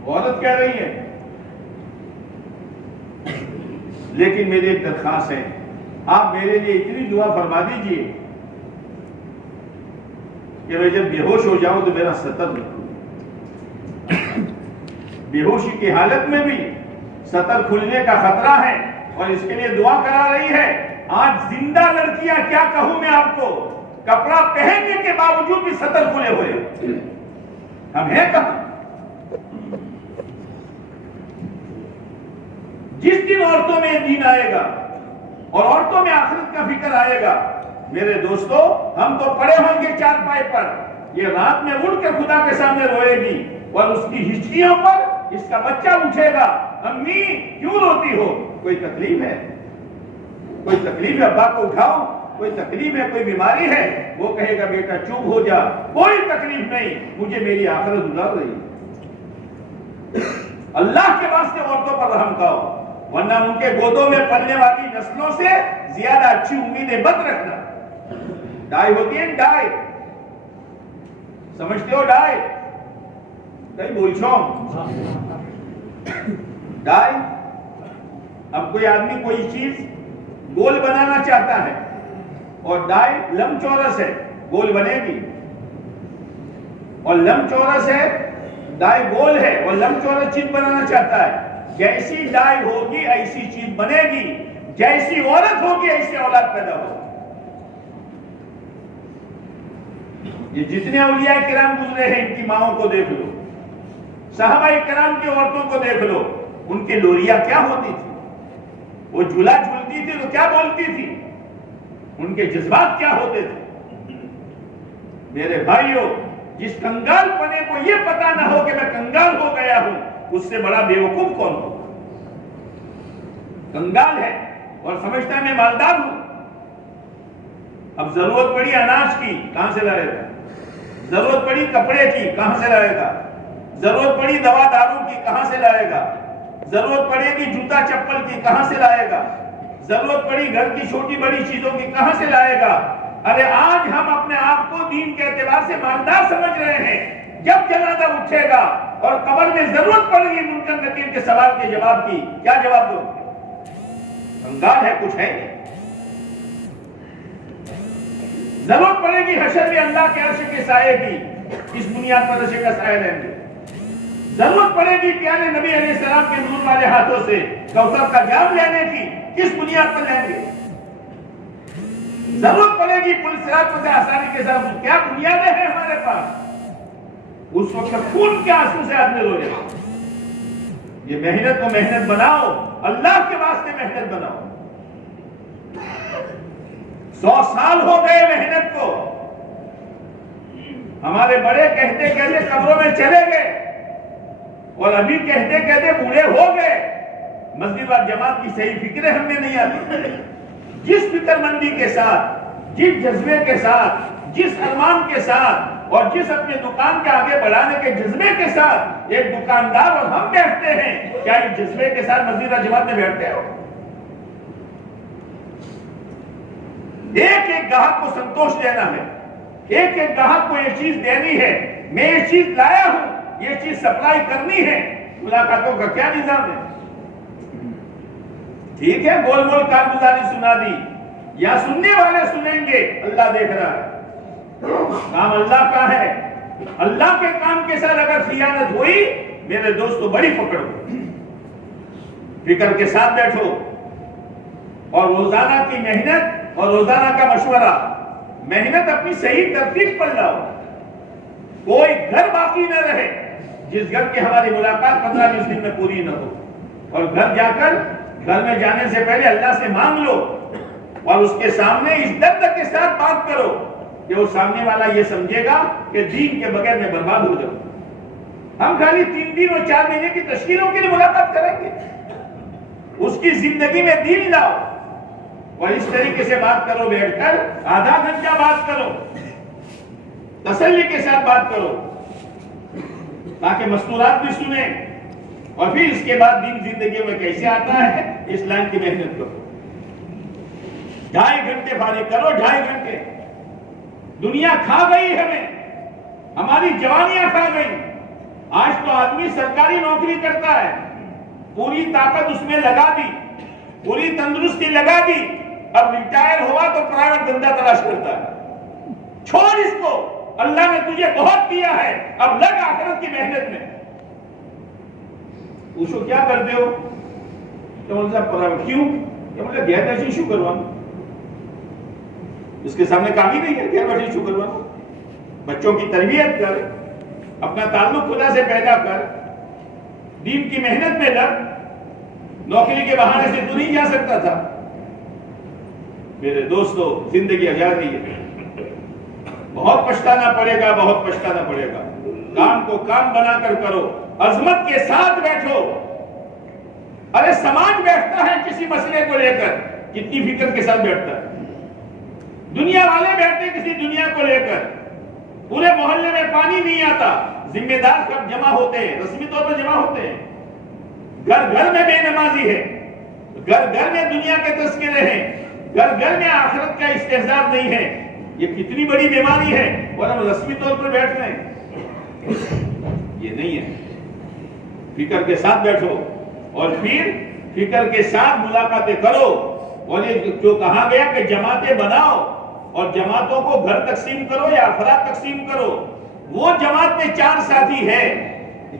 عورت کہہ رہی ہے لیکن میری ایک درخواست ہے، آپ میرے لیے اتنی دعا فرما دیجئے کہ میں جب بے ہوش ہو جاؤں تو میرا سطر نکلے۔ بے ہوشی کی حالت میں بھی سطر کھلنے کا خطرہ ہے اور اس کے لیے دعا کرا رہی ہے۔ آج زندہ لڑکیاں کیا کہوں میں آپ کو، کپڑا پہننے کے باوجود بھی سطر کھلے ہوئے، ہم ہیں کہاں؟ جس دن عورتوں میں دین آئے گا اور عورتوں میں آخرت کا فکر آئے گا، میرے دوستو ہم تو پڑے ہوں گے چارپائی پر، یہ رات میں اٹھ کر خدا کے سامنے روئے گی اور اس کی ہچکیوں پر اس کا بچہ اٹھے گا، امی کیوں روتی ہو؟ کوئی تکلیف ہے؟ کوئی تکلیف ہے؟ ابا کو اٹھاؤ، کوئی تکلیف ہے، کوئی بیماری ہے؟ وہ کہے گا بیٹا چپ ہو جا، کوئی تکلیف نہیں، مجھے میری آخرت گزار رہی ہے۔ اللہ کے واسطے عورتوں پر رحم کھاؤ، ورنہ ان کے گودوں میں پلنے والی نسلوں سے زیادہ اچھی امیدیں مت رکھنا۔ ڈائی ہوتی ہے ڈائی، سمجھتے ہو ڈائی؟ کہیں بول چھو ڈائی اب کوئی آدمی کوئی چیز گول بنانا چاہتا ہے اور ڈائی لم چورس ہے، گول بنے گی، اور لم چورس ہے ڈائی گول ہے اور لم چورس چیز بنانا چاہتا ہے، جیسی ڈائی ہوگی ایسی چیز بنے گی، جیسی عورت ہوگی ایسی اولاد پیدا ہوگی۔ یہ جتنے اولیاء کرام گزرے ہیں ان کی ماؤں کو دیکھ لو، صحابہ کرام کی عورتوں کو دیکھ لو، ان کی لوریاں کیا ہوتی تھی، وہ جھولا جھولتی تھی تو کیا بولتی تھی، ان کے جذبات کیا ہوتے تھے۔ میرے بھائیوں، جس کنگال پنے کو یہ پتا نہ ہو کہ میں کنگال ہو گیا ہوں، اس سے بڑا بیوقوف کون ہو؟ کنگال ہے اور سمجھتا ہے میں مالدار ہوں، اب ضرورت پڑی اناج کی کہاں سے لائے گا، ضرورت پڑی کپڑے کی کہاں سے لائے گا، ضرورت پڑی دوا دارو کی کہاں سے لائے گا، ضرورت پڑے گی جوتا چپل کی کہاں سے لائے گا، ضرورت پڑی گھر کی چھوٹی بڑی چیزوں کی کہاں سے لائے گا۔ ارے آج ہم اپنے آپ کو دین کے اعتبار سے مالدار سمجھ رہے ہیں، جب جنازہ اٹھے گا اور قبر میں ضرورت پڑے گی منکر نکیر کے سوال کے جواب کی، کیا جواب دو؟ کنگال ہے، کچھ ہے نہیں۔ ضرورت پڑے گی حشر میں اللہ کے عرش کے سائے کی، اس بنیاد پر عرش کا سایہ لیں گے۔ ضرورت پڑے گی پیارے نبی علیہ السلام کے نور والے ہاتھوں سے کوثر کا جام لینے کی، کس بنیاد پر لیں گے؟ ضرورت پڑے گی پل صراط پر سے آسانی کے ساتھ، کیا بنیادیں ہیں ہمارے پاس؟ اس وقت خون کے آنسو سے آدمی رو جائے۔ یہ محنت کو محنت بناؤ، اللہ کے واسطے محنت بناؤ۔ 100 سال ہو گئے محنت کو، ہمارے بڑے کہتے کہتے قبروں میں چلے گئے اور ابھی کہتے کہتے بوڑھے ہو گئے، مسجد و جماعت کی صحیح فکریں ہم میں نہیں آتی۔ جس فکر مندی کے ساتھ، جس جذبے کے ساتھ، جس ارمان کے ساتھ اور جس اپنے دکان کے آگے بڑھانے کے جذبے کے ساتھ ایک دکاندار اور ہم بیٹھتے ہیں، کیا اس جذبے کے ساتھ مسجد و جماعت میں بیٹھتے ہو؟ ایک ایک گاہک کو سنتوش دینا ہے، ایک ایک گاہک کو یہ چیز دینی ہے، میں یہ چیز لایا ہوں، یہ چیز سپلائی کرنی ہے۔ ملاقاتوں کا کیا نظام ہے؟ ٹھیک ہے، گول گول کارگزاری سنا دی، یا سننے والے سنیں گے، اللہ دیکھ رہا ہے، کام اللہ کا ہے۔ اللہ کے کام کے ساتھ اگر خیانت ہوئی، میرے دوستو بڑی پکڑ ہو، فکر کے ساتھ بیٹھو اور روزانہ کی محنت اور روزانہ کا مشورہ، محنت اپنی صحیح ترتیب پر لاؤ۔ کوئی گھر باقی نہ رہے جس گھر کی ہماری ملاقات 15-20 دن میں پوری نہ ہو، اور گھر جا کر گھر میں جانے سے پہلے اللہ سے مانگ لو اور اس کے سامنے اس درد کے ساتھ بات کرو کہ وہ سامنے والا یہ سمجھے گا کہ دین کے بغیر میں برباد ہو جاؤں۔ ہم خالی 3 دن اور 4 مہینے کی تشکیلوں کے لیے ملاقات کریں گے، اس کی زندگی میں دین لاؤ اور اس طریقے سے بات کرو، بیٹھ کر آدھا گھنٹہ بات کرو، تسلی کے ساتھ بات کرو تاکہ مستورات بھی سنیں، اور پھر اس کے بعد دین زندگی میں کیسے آتا ہے اس لائن کی محنت کرو۔ 2.5 گھنٹے فارغ کرو، 2.5 گھنٹے۔ دنیا کھا گئی ہمیں، ہماری جوانیاں کھا گئی۔ آج تو آدمی سرکاری نوکری کرتا ہے، پوری طاقت اس میں لگا دی، پوری تندرستی لگا دی، اب ریٹائر ہوا تو پرائیویٹ دھندا تلاش کرتا ہے۔ چھوڑ اس کو، اللہ نے تجھے بہت دیا ہے، اب لگ آخرت کی محنت میں۔ پوچھو کیا کرتے ہو؟ کہ صاحب پرائیویٹ کیوں؟ کہ مطلب غیر بیٹھی ایشو کروانا، اس کے سامنے کام ہی نہیں ہے غیر بیٹھی ایشو کروانا۔ بچوں کی تربیت کر، اپنا تعلق خدا سے پیدا کر، دین کی محنت میں لگ، نوکری کے بہانے سے تو نہیں جا سکتا تھا۔ میرے دوستو، زندگی آزادی ہے، بہت پچھتانا پڑے گا، بہت پچھتانا پڑے گا۔ کام کو کام بنا کر کرو، عظمت کے ساتھ بیٹھو۔ ارے سماج بیٹھتا ہے کسی مسئلے کو لے کر، کتنی فکر کے ساتھ بیٹھتا ہے۔ دنیا والے بیٹھتے کسی دنیا کو لے کر، پورے محلے میں پانی نہیں آتا، ذمہ دار سب جمع ہوتے ہیں، رسمی طور پر جمع ہوتے ہیں۔ گھر گھر میں بے نمازی ہے، گھر گھر میں دنیا کے تذکرے ہیں، گھر گھر میں آخرت کا استحضار نہیں ہے۔ یہ کتنی بڑی بیماری ہے، اور ہم رسمی طور پر بیٹھ رہے ہیں۔ یہ نہیں ہے، فکر کے ساتھ بیٹھو اور پھر فکر کے ساتھ ملاقاتیں کرو. اور یہ جو کہا گیا کہ جماعتیں بناؤ اور جماعتوں کو گھر تقسیم کرو یا افراد تقسیم کرو، وہ جماعت میں 4 ساتھی ہے،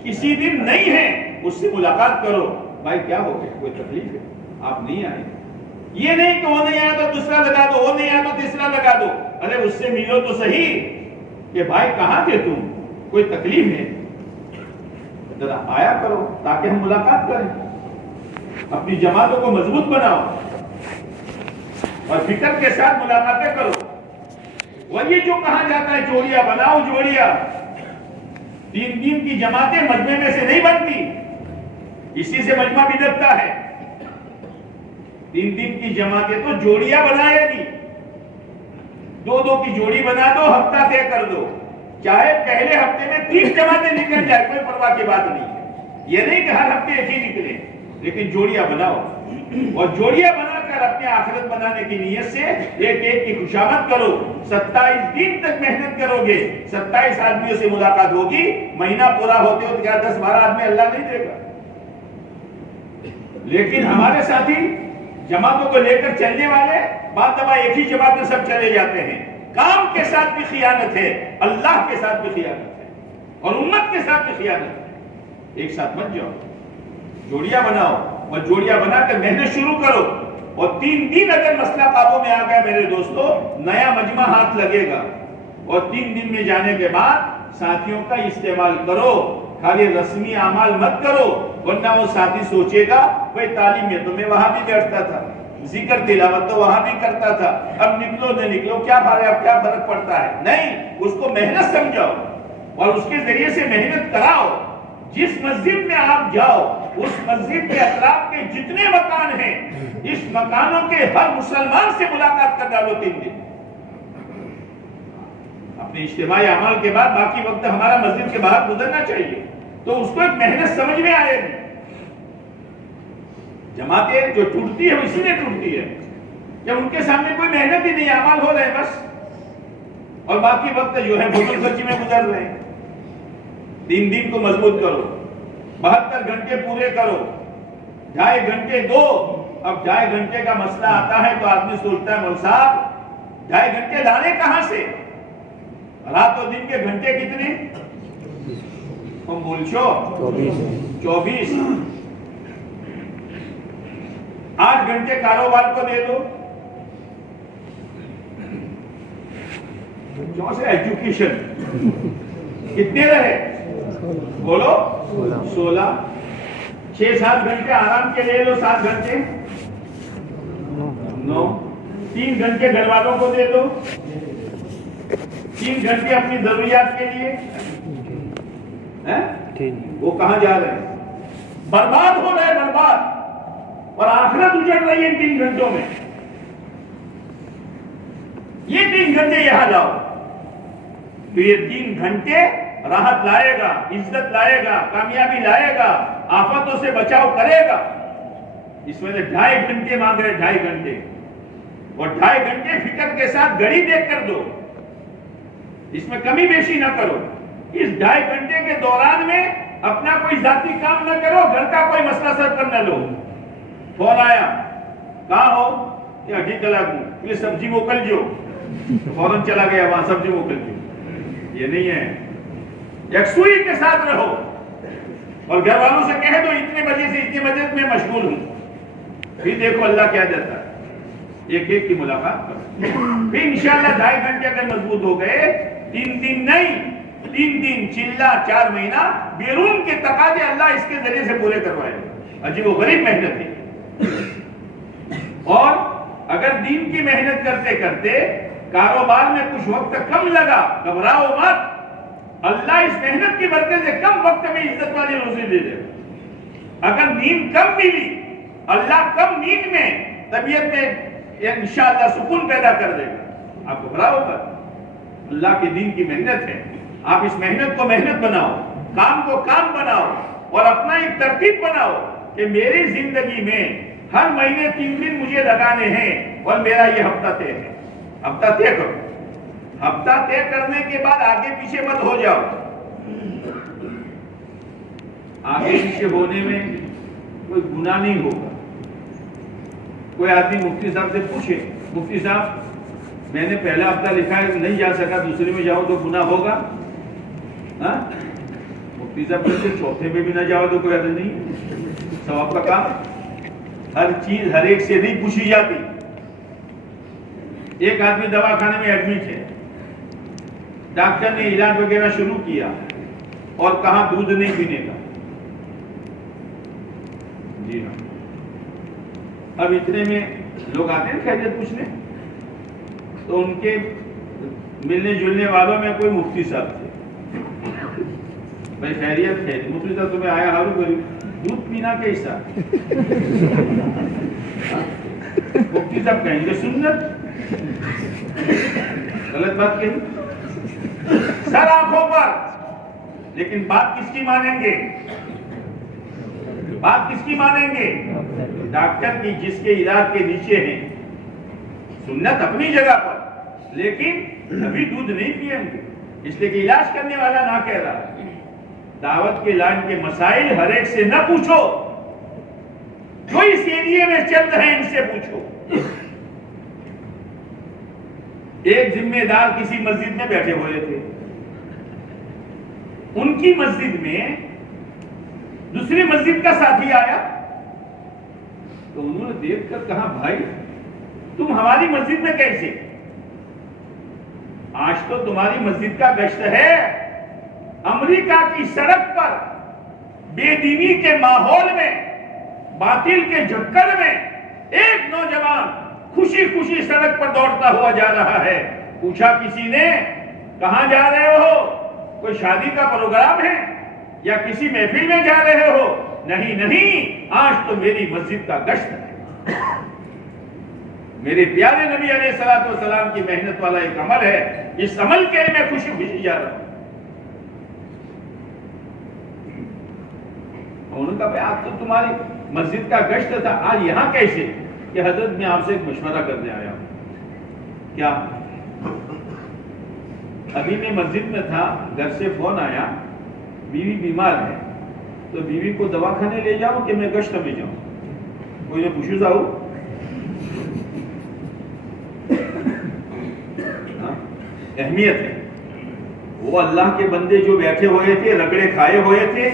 کسی دن نہیں ہے، اس سے ملاقات کرو. بھائی کیا ہو گیا، کوئی تکلیف ہے، آپ نہیں آئے؟ یہ نہیں کہ وہ نہیں آیا تو دوسرا لگا دو، وہ نہیں آیا تو تیسرا لگا دو. ارے اس سے ملو تو صحیح کہ بھائی کہاں تھے تم، کوئی تکلیف ہے؟ ذرا آیا کرو تاکہ ہم ملاقات کریں. اپنی جماعتوں کو مضبوط بناؤ اور فکر کے ساتھ ملاقاتیں کرو. اور یہ جو کہا جاتا ہے جوڑیاں بناؤ، جوڑیاں 3 دن کی جماعتیں مجمع میں سے نہیں بنتی، اسی سے مجمع بگڑتا ہے. 3 دن کی جماعتیں تو جوڑیاں بنائے گی، 2 کی جوڑی بنا دو، ہفتہ طے کر دو، چاہے پہلے ہفتے میں 3 جماعتیں نکل جائے، کوئی پرواہ کی بات نہیں. یہ نہیں کہ ہر ہفتے ایک ہی نکلے، لیکن جوڑیاں بناؤ اور جوڑیاں بنا کر اپنے آخرت بنانے کی نیت سے ایک ایک کی خوشامد کرو. 27 دن تک محنت کرو گے، 27 آدمیوں سے ملاقات ہوگی. مہینہ پورا ہوتے ہو تو کیا 10-12 آدمی اللہ نہیں دے گا؟ لیکن ہمارے ساتھی جماعتوں کو لے کر چلنے والے بعد دفعہ ایک ہی جماعت میں سب چلے جاتے ہیں. کام کے ساتھ بھی خیانت ہے، اللہ کے ساتھ بھی خیانت ہے، اور امت کے ساتھ بھی خیانت ہے. ایک ساتھ مت جاؤ، جوڑیاں بناؤ اور جوڑیاں بنا کر محنت شروع کرو. اور 3 دن اگر مسئلہ قابو میں آ گیا میرے دوستو، نیا مجمع ہاتھ لگے گا. اور 3 دن میں جانے کے بعد ساتھیوں کا استعمال کرو، خالی رسمی اعمال مت کرو، ورنہ وہ ساتھی سوچے گا بھئی تعلیم میں تو میں وہاں بھی بیٹھتا تھا، ذکر تلاوت تو وہاں بھی کرتا تھا، اب نکلو نہ نکلو کیا فرق پڑتا ہے. نہیں، اس کو محنت سمجھاؤ اور اس کے ذریعے سے محنت کراؤ. جس مسجد میں آپ جاؤ، اس مسجد کے اطراف کے جتنے مکان ہیں، اس مکانوں کے ہر مسلمان سے ملاقات کر ڈالو 3 دن. اپنے اجتماعی اعمال کے بعد باقی وقت ہمارا مسجد کے باہر گزرنا چاہیے، تو اس کو ایک محنت سمجھ میں آئے گی. جماعتیں جو ٹوٹتی ہے وہ اسی لیے ٹوٹتی ہے جب ان کے سامنے کوئی محنت ہی نہیں، اعمال ہو رہے ہیں بس، اور باقی وقت جو ہے بھوکل خرچی میں گزر رہے ہیں. 3 دن کو مضبوط کرو، 72 گھنٹے پورے کرو، 2.5 گھنٹے دو. اب 2.5 گھنٹے کا مسئلہ آتا ہے تو آدمی سوچتا ہے مول صاحب 2.5 گھنٹے لانے کہاں سے؟ رات و دن کے گھنٹے کتنے؟ ہم بولچو 24. 8 گھنٹے کاروبار کو دے دو، ایجوکیشن کتنے رہے؟ بولو 16. 6-7 گھنٹے آرام کے لے لو، 7 گھنٹے 9. 3 گھنٹے گھر والوں کو دے دو، 3 گھنٹے اپنی ضروریات کے لیے. وہ کہاں جا رہے ہیں؟ برباد ہو رہے، برباد، اور آخرت اجڑ رہی ہے ان 3 گھنٹوں میں. یہ 3 گھنٹے یہاں لاؤ تو یہ 3 گھنٹے راحت لائے گا، عزت لائے گا، کامیابی لائے گا، آفتوں سے بچاؤ کرے گا. اس میں 2.5 گھنٹے مانگ رہے، 2.5 گھنٹے، اور 2.5 گھنٹے فکر کے ساتھ گھڑی دیکھ کر دو، اس میں کمی بیشی نہ کرو. اس 2.5 گھنٹے کے دوران میں اپنا کوئی ذاتی کام نہ کرو، گھر کا کوئی مسئلہ سر پر نہ لو. فون آیا، کہاں ہو؟ کہ ہڈی چلا گوں، یہ سبزی موکل جو، فوراً چلا گیا وہاں سبزی موکل جو. یہ نہیں ہے. یکسوئی کے ساتھ رہو اور گھر والوں سے کہہ دو اتنے بجے سے اتنے بجے میں مشغول ہوں. پھر دیکھو اللہ کیا دیتا ہے. ایک ایک کی ملاقات کرو، پھر انشاءاللہ 2.5 گھنٹے اگر مضبوط ہو گئے، 3 دن نہیں، 3 دن چلہ 4 مہینہ بیرون کے تقاضے اللہ اس کے ذریعے سے پورے کروائے. عجیب و غریب محنت ہے. اور اگر دین کی محنت کرتے کرتے کاروبار میں کچھ وقت کم لگا، گھبراؤ مت، اللہ اس محنت کی برکت سے کم وقت میں عزت والی روزی دے دے. اگر نیند کم ملی، اللہ کم نیند میں طبیعت میں انشاءاللہ سکون پیدا کر دے گا. آپ گھبراؤ مت، اللہ کے دین کی محنت ہے. آپ اس محنت کو محنت بناؤ، کام کو کام بناؤ، اور اپنا ایک ترتیب بناؤ کہ میری زندگی میں ہر مہینے 3 دن مجھے لگانے ہیں اور میرا یہ ہفتہ طے ہے. ہفتہ طے کرو. ہفتہ طے کرنے کے بعد آگے پیچھے مت ہو جاؤ. آگے پیچھے ہونے میں کوئی گناہ نہیں ہوگا. کوئی آدمی مفتی صاحب سے پوچھے مفتی صاحب میں نے پہلا ہفتہ لکھا ہے نہیں جا سکا دوسرے میں جاؤ تو گناہ ہوگا؟ ہاں مفتی صاحب کہتے چوتھے میں بھی نہ جاؤ تو کوئی حد نہیں، ثواب کا کام۔ ہر چیز ہر ایک سے نہیں پوچھی جاتی۔ ایک آدمی دواخانے میں ایڈمٹ ہے، ڈاکٹر نے علاج وغیرہ شروع کیا اور کہا دودھ نہیں پینے کا۔ جی ہاں، اب اتنے میں لوگ آتے ہیں خیریت پوچھنے، تو ان کے ملنے جلنے والوں میں کوئی مفتی صاحب تھے۔ بھائی خیریت ہے؟ مفتی صاحب تمہیں آیا ہارو کری دودھ پینا کیسا؟ مفتی صاحب کہیں گے سنت، غلط بات کہی سر آنکھوں پر، لیکن بات کس کی مانیں گے؟ بات کس کی مانیں گے؟ ڈاکٹر کی، جس کے علاج کے نیچے ہیں۔ سنت اپنی جگہ پر، لیکن ابھی دودھ نہیں پیئیں گے، اس لیے کہ علاج کرنے والا نہ کہہ رہا۔ دعوت کے لائن کے مسائل ہر ایک سے نہ پوچھو، جو اس ایریے میں چل رہے ہیں ان سے پوچھو۔ ایک ذمہ دار کسی مسجد میں بیٹھے ہوئے تھے، ان کی مسجد میں دوسری مسجد کا ساتھی آیا تو انہوں نے دیکھ کر کہا بھائی تم ہماری مسجد میں کیسے؟ آج تو تمہاری مسجد کا گشت ہے، امریکہ کی سڑک پر بے دینی کے ماحول میں، باطل کے جھکڑ میں ایک نوجوان خوشی خوشی سڑک پر دوڑتا ہوا جا رہا ہے۔ پوچھا کسی نے کہاں جا رہے ہو؟ کوئی شادی کا پروگرام ہے یا کسی محفل میں جا رہے ہو؟ نہیں نہیں، آج تو میری مسجد کا گشت ہے، میرے پیارے نبی علیہ الصلوۃ والسلام کی محنت والا ایک عمل ہے، اس عمل کے لیے میں خوشی خوشی جا رہا ہوں۔ انہوں نے کہا بھائی آج تو تمہاری مسجد کا گشت تھا، آج یہاں کیسے؟ کہ حضرت میں آپ سے ایک مشورہ کرنے آیا ہوں۔ کیا؟ ابھی میں مسجد میں تھا، گھر سے فون آیا بیوی بیمار ہے، تو بیوی کو دواخانے لے جاؤں کہ میں گشت میں جاؤں؟ کوئی نے پوچھو جاؤ؟ اہمیت ہے۔ وہ اللہ کے بندے جو بیٹھے ہوئے تھے، رگڑے کھائے ہوئے تھے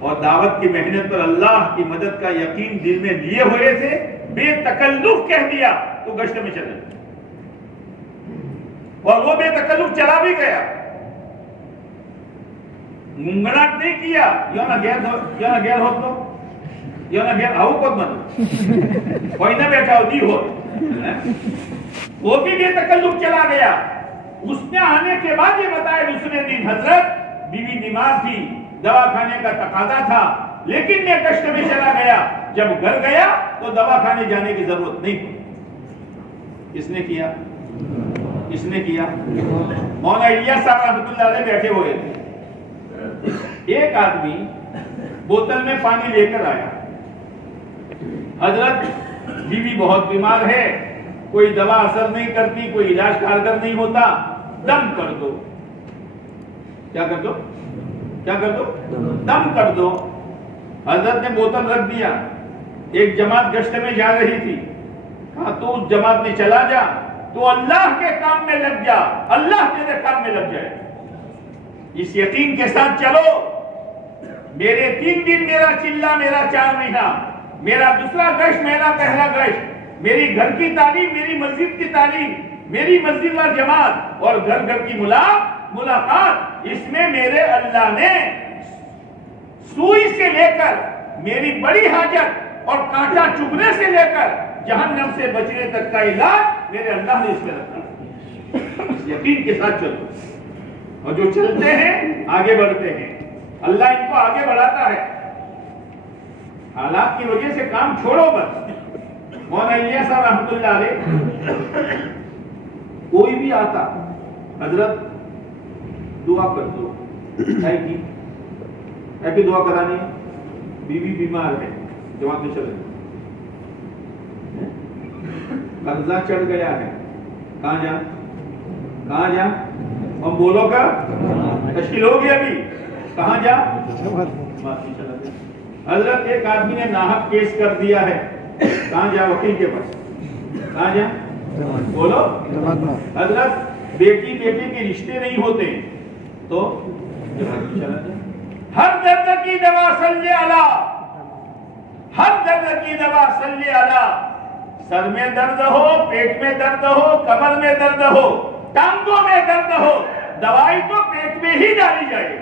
اور دعوت کی محنت پر اللہ کی مدد کا یقین دل میں لیے ہوئے تھے، بے تکلف کہہ دیا تو گشت میں چلے، اور وہ بے تکلف چلا بھی گیا، منگناٹ نہیں کیا، یا نہ گیر ہو تو یا نہ گیر آؤ کو من کوئی نہ بیٹھا ہو دی ہو، وہ بھی بے تکلف چلا گیا۔ اس نے آنے کے بعد یہ بتایا دوسرے دن حضرت بیوی بیمار تھی، دواخانے کا تقاضا تھا، لیکن میں گشت میں چلا گیا، جب گھر گیا تو دواخانے جانے کی ضرورت نہیں پڑی۔ کس نے کیا؟ کس نے کیا؟ مولانا الیاس صاحب رحمۃ اللہ علیہ بیٹھے ہوئے تھے، ایک آدمی بوتل میں پانی لے کر آیا، حضرت بیوی بہت بیمار ہے، کوئی دوا اثر نہیں کرتی، کوئی علاج کارگر نہیں ہوتا، دم کر دو۔ کیا کر دو؟ کیا کر دو؟ دم کر دو۔ حضرت نے بوتل رکھ دیا، ایک جماعت گشت میں جا رہی تھی، کہا تو اس جماعت میں چلا جا، تو اللہ کے کام میں لگ جا، اللہ تیرے کام میں لگ جائے۔ اس یقین کے ساتھ چلو، میرے 3 دن میرا چلہ، میرا 4 مہینہ، میرا دوسرا گشت، میرا پہلا گشت، میری گھر کی تعلیم، میری مسجد کی تعلیم، میری مسجد اور جماعت اور گھر گھر کی ملاقات، اس میں میرے اللہ نے سوئی سے لے کر میری بڑی حاجت اور کانٹا چبھنے سے لے کر جہنم سے بچنے تک کا علاج میرے اللہ نے اس میں رکھا۔ اس یقین کے ساتھ چلو، اور جو چلتے ہیں آگے بڑھتے ہیں، اللہ ان کو آگے بڑھاتا ہے۔ حالات کی وجہ سے کام چھوڑو بس۔ مولانا الیاس صاحب رحمۃ اللہ علیہ، کوئی بھی آتا، حضرت دعا کر دو، ہے کہ دعا کرانی ہے، بیوی بیمار ہے، جماعت میں چلے، قرضہ چڑھ گیا ہے، کہاں جا؟ کہاں جا؟ ہم بولو کا تشکیل ہو گیا ابھی، کہاں جا؟ حضرت ایک آدمی نے ناحق کیس کر دیا ہے، کہاں جا وکیل کے پاس؟ کہاں جا؟ بولو حضرت بیٹی بیٹے کے رشتے نہیں ہوتے تو ہر درد کی دوا صلی اللہ، ہر درد کی دوا صلی اللہ. سر میں درد ہو، پیٹ میں درد ہو، کمر میں درد ہو، ٹانگوں میں درد ہو، دوائی تو پیٹ میں ہی ڈالی جائے گی.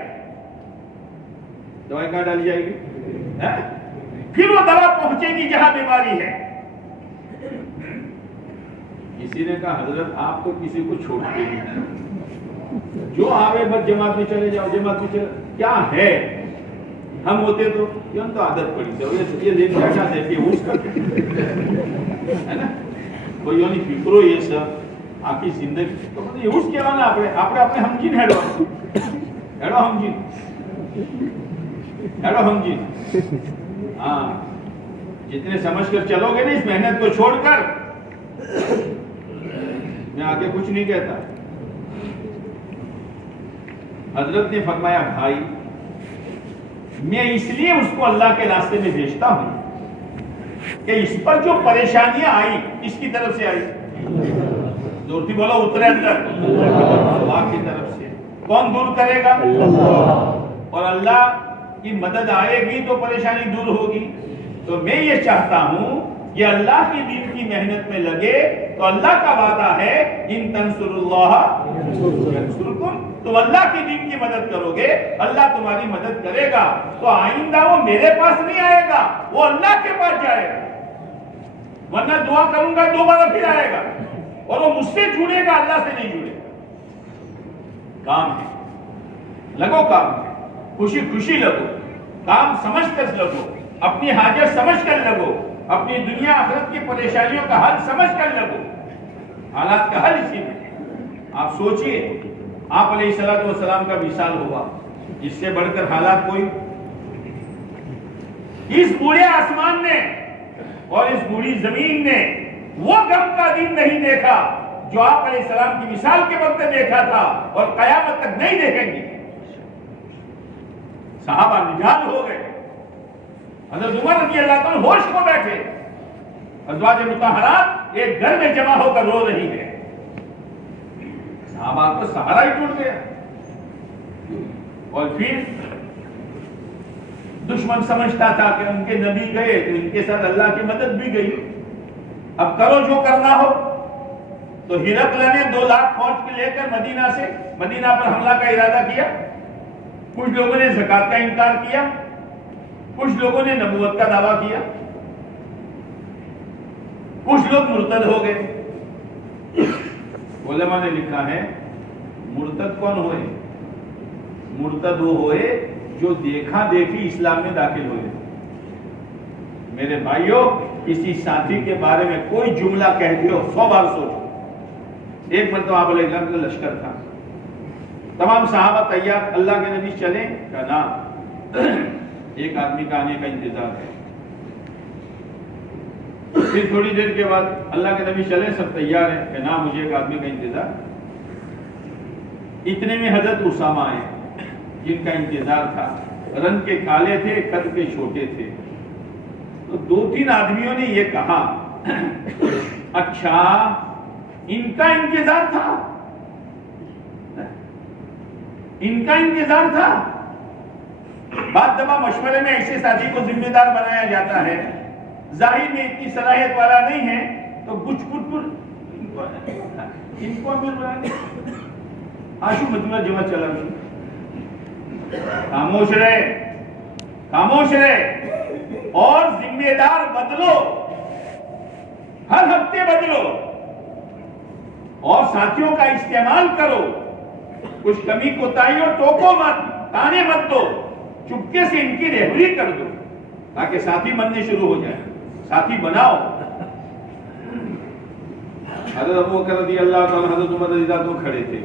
دوائی کہاں ڈالی جائے گی؟ پھر وہ دوا پہنچے گی جہاں بیماری ہے. کسی نے کہا حضرت آپ تو کسی کو چھوڑتے نہیں، جو آوے بس جماعت میں چلے جاؤ، جماعت میں چلے. کیا ہے ہم ہوتے تو یہ ہم تو عادت پڑی تھے، یہ لے بیٹھا دیکھے اس کا ہے نا کوئی نہیں فکرو یہ سب آخی زندگی تو یوز کیا نا آپ اپنے ہمجین ہیڈو ہمجین. ہاں جتنے سمجھ کر چلو گے نا اس محنت کو چھوڑ کر، میں آگے کچھ نہیں کہتا. حضرت نے فرمایا بھائی میں اس لیے اس کو اللہ کے راستے میں بھیجتا ہوں کہ اس پر جو پریشانیاں آئی کس کی طرف سے آئی؟ زورتی بولو اترے اندر اللہ کی طرف سے. کون دور کرے گا؟ اور اللہ کی مدد آئے گی تو پریشانی دور ہوگی. تو میں یہ چاہتا ہوں یہ اللہ کی دین کی محنت میں لگے تو اللہ کا وعدہ ہے ان تنصر اللہ ینصرکم، تم اللہ کی دین کی مدد کرو گے اللہ تمہاری مدد کرے گا. تو آئندہ وہ میرے پاس نہیں آئے گا، وہ اللہ کے پاس جائے گا. ورنہ دعا کروں گا دوبارہ پھر آئے گا اور وہ مجھ سے جڑے گا، اللہ سے نہیں جڑے گا. کام ہے، لگو کام ہے، خوشی خوشی لگو، کام سمجھ کر لگو، اپنی حاجت سمجھ کر لگو، اپنی دنیا آخرت کی پریشانیوں کا حل سمجھ کر لگو. حالات کا حل اسی میں. آپ سوچئے آپ علیہ السلام کا مثال ہوا، اس سے بڑھ کر حالات کوئی. اس بوڑھے آسمان نے اور اس بوڑھی زمین نے وہ غم کا دن نہیں دیکھا جو آپ علیہ السلام کی مثال کے وقت دیکھا تھا اور قیامت تک نہیں دیکھیں گے. صحابہ نجات ہو گئے. حضرت عمر رضی اللہ عنہ ہوش کو بیٹھے، ازواج مطہرات ایک گھر میں جمع ہو کر رو رہی ہے. صحابہ کو سہارا ہی ٹوٹ گیا. اور پھر دشمن سمجھتا تھا کہ ان کے نبی گئے تو ان کے ساتھ اللہ کی مدد بھی گئی، اب کرو جو کرنا ہو. تو ہرقل نے 2 لاکھ فوج کے لے کر مدینہ پر حملہ کا ارادہ کیا. کچھ لوگوں نے زکات کا انکار کیا، کچھ لوگوں نے نبوت کا دعویٰ کیا، کچھ لوگ مرتد ہو گئے. علماء نے لکھا ہے مرتد کون ہوئے؟ مرتد وہ ہوئے جو دیکھا دیکھی اسلام میں داخل ہوئے. میرے بھائیوں کسی ساتھی کے بارے میں کوئی جملہ کہتے ہو 100 بار سوچو. ایک مرتبہ آپ علیہ السلام کا لشکر تھا، تمام صحابہ تیار، اللہ کے نبی چلیں کہ نا ایک آدمی کا آنے کا انتظار ہے. پھر تھوڑی دیر کے بعد اللہ کے نبی چلے، سب تیار ہیں کہ نا مجھے ایک آدمی کا انتظار. اتنے میں حضرت اسامہ آئے جن کا انتظار تھا. رنگ کے کالے تھے، قد کے چھوٹے تھے. تو 2-3 آدمیوں نے یہ کہا اچھا ان کا انتظار تھا، ان کا انتظار تھا. بعد دفعہ مشورے میں ایسے ساتھی کو ذمہ دار بنایا جاتا ہے، ظاہر میں اتنی صلاحیت والا نہیں ہے تو کچھ ان کو امیر بنا دیں. آشو مدینہ جمع چلا. خاموش رہے، خاموش رہے اور ذمہ دار بدلو، ہر ہفتے بدلو اور ساتھیوں کا استعمال کرو. کچھ کمی کوتاہی اور ٹوکو مت، تانے مت دو، چپکے سے ان کی رہبری کر دو تاکہ ساتھی بننے شروع ہو جائے. ساتھی بناؤ. حضرت ابو بکر رضی اللہ عنہ، حضرت عمر رضی اللہ عنہ کھڑے تھے.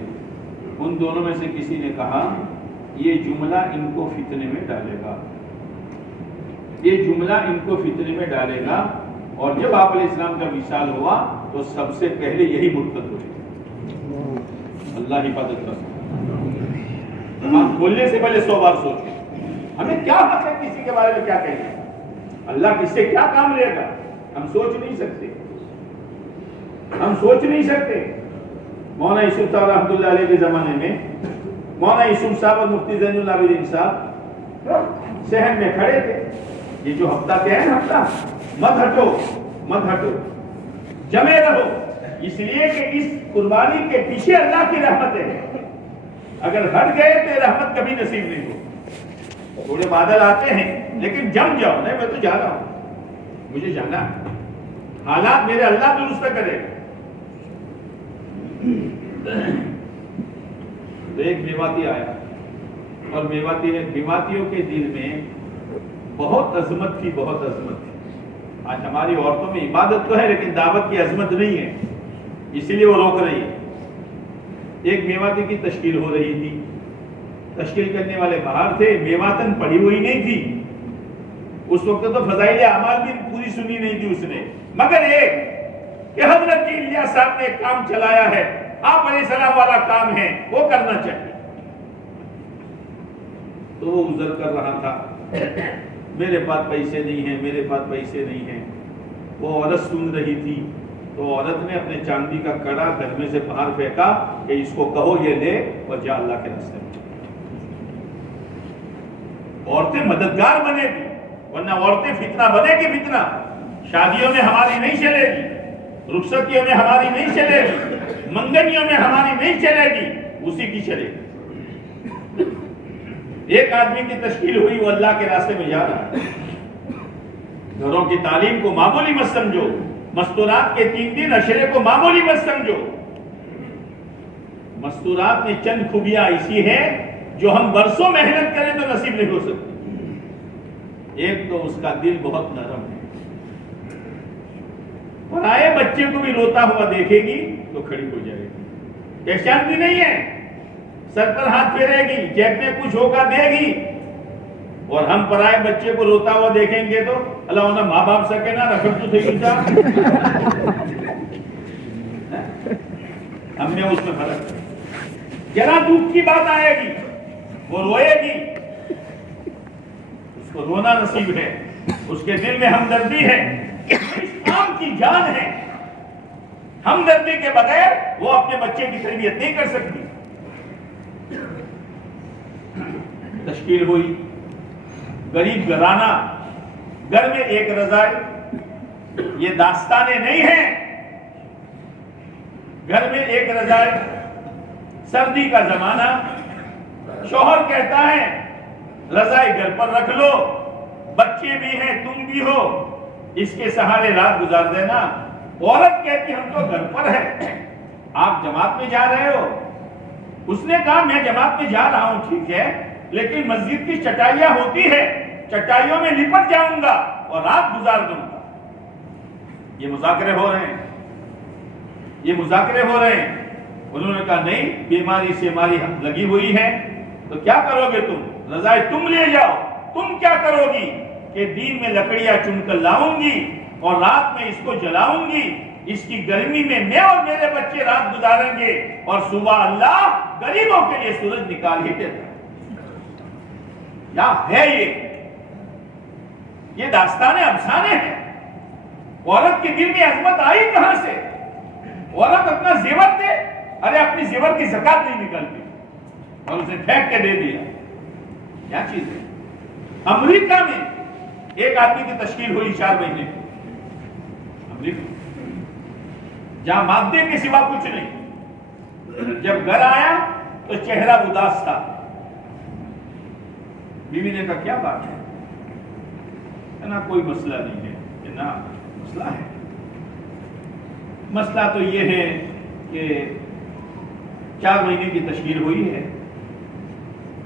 ان دونوں میں سے کسی نے کہا یہ جملہ ان کو فتنے میں ڈالے گا، یہ جملہ ان کو فتنے میں ڈالے گا. اور جب آپ علیہ السلام کا وصال ہوا تو سب سے پہلے یہی مرتد ہوئے. اللہ حفاظت کرے. آپ بولنے سے پہلے 100 بار سوچیں. ہمیں کیا حق ہے کسی کے بارے میں کیا کہیں؟ اللہ کس سے کیا کام لے گا؟ ہم سوچ نہیں سکتے، ہم سوچ نہیں سکتے۔ مولانا یوسف صاحب رحمۃ اللہ علیہ کے زمانے میں مولانا یوسف صاحب اور مفتی زین العابدین صاحب صحن میں کھڑے تھے، یہ جو ہفتہ کیا ہے نا، ہفتہ مت ہٹو مت ہٹو، جمے رہو، اس لیے کہ اس قربانی کے پیچھے اللہ کی رحمت ہے، اگر ہٹ گئے تو رحمت کبھی نصیب نہیں ہو۔ تھوڑے بادل آتے ہیں لیکن جم جاؤ، نہیں میں تو جا رہا ہوں، مجھے جانا ہے، حالات میرے اللہ درست کرے۔ تو ایک میواتی آیا اور میواتیوں کے دل میں بہت عظمت تھی، بہت عظمت تھی۔ آج ہماری عورتوں میں عبادت تو ہے لیکن دعوت کی عظمت نہیں ہے، اسی لیے وہ روک رہی ہے۔ ایک میواتی کی تشکیل ہو رہی تھی، تشکیل کرنے والے باہر تھے، میواتن پڑھی ہوئی نہیں تھی، اس وقت تو فضائل اعمال بھی پوری سنی نہیں تھی اس نے، مگر ایک کہ حضرت جی الیاس صاحب نے ایک کام چلایا ہے، آپ علیہ السلام والا کام ہے، وہ کرنا چاہیے۔ تو وہ عذر کر رہا تھا، میرے پاس پیسے نہیں ہیں، میرے پاس پیسے نہیں ہیں۔ وہ عورت سن رہی تھی، تو عورت نے اپنے چاندی کا کڑا گھر میں سے باہر پھینکا کہ اس کو کہو یہ لے اور جا اللہ کے راستے میں۔ عورتیں مددگار بنے گی، ورنہ عورتیں فتنہ بنے گی، فتنہ شادیوں میں ہماری نہیں چلے گی، رخصتیوں میں ہماری نہیں چلے گی، منگنیوں میں ہماری نہیں چلے گی، اسی کی چلے گی۔ ایک آدمی کی تشکیل ہوئی، وہ اللہ کے راستے میں جا رہا ہے۔ گھروں کی تعلیم کو معمولی مت سمجھو، مستورات کے 3 دن عشرے کو معمولی مت سمجھو۔ مستورات میں چند خوبیاں ایسی ہیں جو ہم برسوں محنت کریں تو نصیب نہیں ہو سکتی۔ ایک تو اس کا دل بہت نرم ہے، پرائے بچے کو بھی روتا ہوا دیکھے گی تو کھڑی ہو جائے گی، پہچانتی نہیں ہے، سر پر ہاتھ پھیرے گی، جیب میں کچھ ہوگا دے گی۔ اور ہم پرائے بچے کو روتا ہوا دیکھیں گے تو اللہ انہیں ماں باپ سکے نا رکھڑ تو تھی گا، ہم میں اس میں فرق ہے۔ ذرا دکھ کی بات آئے گی وہ روئے گی، اس کو رونا نصیب ہے، اس کے دل میں ہمدردی ہے، اس کام کی جان ہے، ہمدردی کے بغیر وہ اپنے بچے کی تربیت نہیں کر سکتی۔ تشکیل ہوئی، غریب گھرانہ، گھر میں ایک رضائی، یہ داستانیں نہیں ہیں، گھر میں ایک رضائی، سردی کا زمانہ، شوہر کہتا ہے رضائی گھر پر رکھ لو، بچے بھی ہیں تم بھی ہو، اس کے سہارے رات گزار دینا۔ عورت کہتی ہم تو گھر پر ہے، آپ جماعت میں جا رہے ہو؟ اس نے کہا میں جماعت میں جا رہا ہوں، ٹھیک ہے، لیکن مسجد کی چٹائیاں ہوتی ہے، چٹائیوں میں لپٹ جاؤں گا اور رات گزار دوں گا۔ یہ مذاکرے ہو رہے ہیں، یہ مذاکرے ہو رہے ہیں۔ انہوں نے کہا نہیں، بیماری سے ہماری لگی ہوئی ہے، تو کیا کرو گے تم؟ رضائی تم لے جاؤ، تم کیا کرو گی؟ کہ دین میں لکڑیاں چن کر لاؤں گی اور رات میں اس کو جلاؤں گی، اس کی گرمی میں میں اور میرے بچے رات گزاریں گے، اور صبح اللہ غریبوں کے لیے سورج نکال ہی دیتا ہے۔ کیا ہے یہ داستانیں افسانے ہیں۔ عورت کے دل میں عظمت آئی کہاں سے؟ عورت اپنا زیور دے، ارے اپنی زیور کی زکات نہیں نکلتی اور اسے پھینک کے دے دیا، کیا چیز ہے؟ امریکہ میں ایک آدمی کی تشکیل ہوئی 4 مہینے، امریکہ جہاں مادے کے سوا کچھ نہیں، جب گھر آیا تو چہرہ اداس تھا۔ بیوی نے کہا کیا بات ہے؟ نا کوئی مسئلہ نہیں ہے، کہ نا مسئلہ ہے، مسئلہ تو یہ ہے کہ 4 مہینے کی تشکیل ہوئی ہے،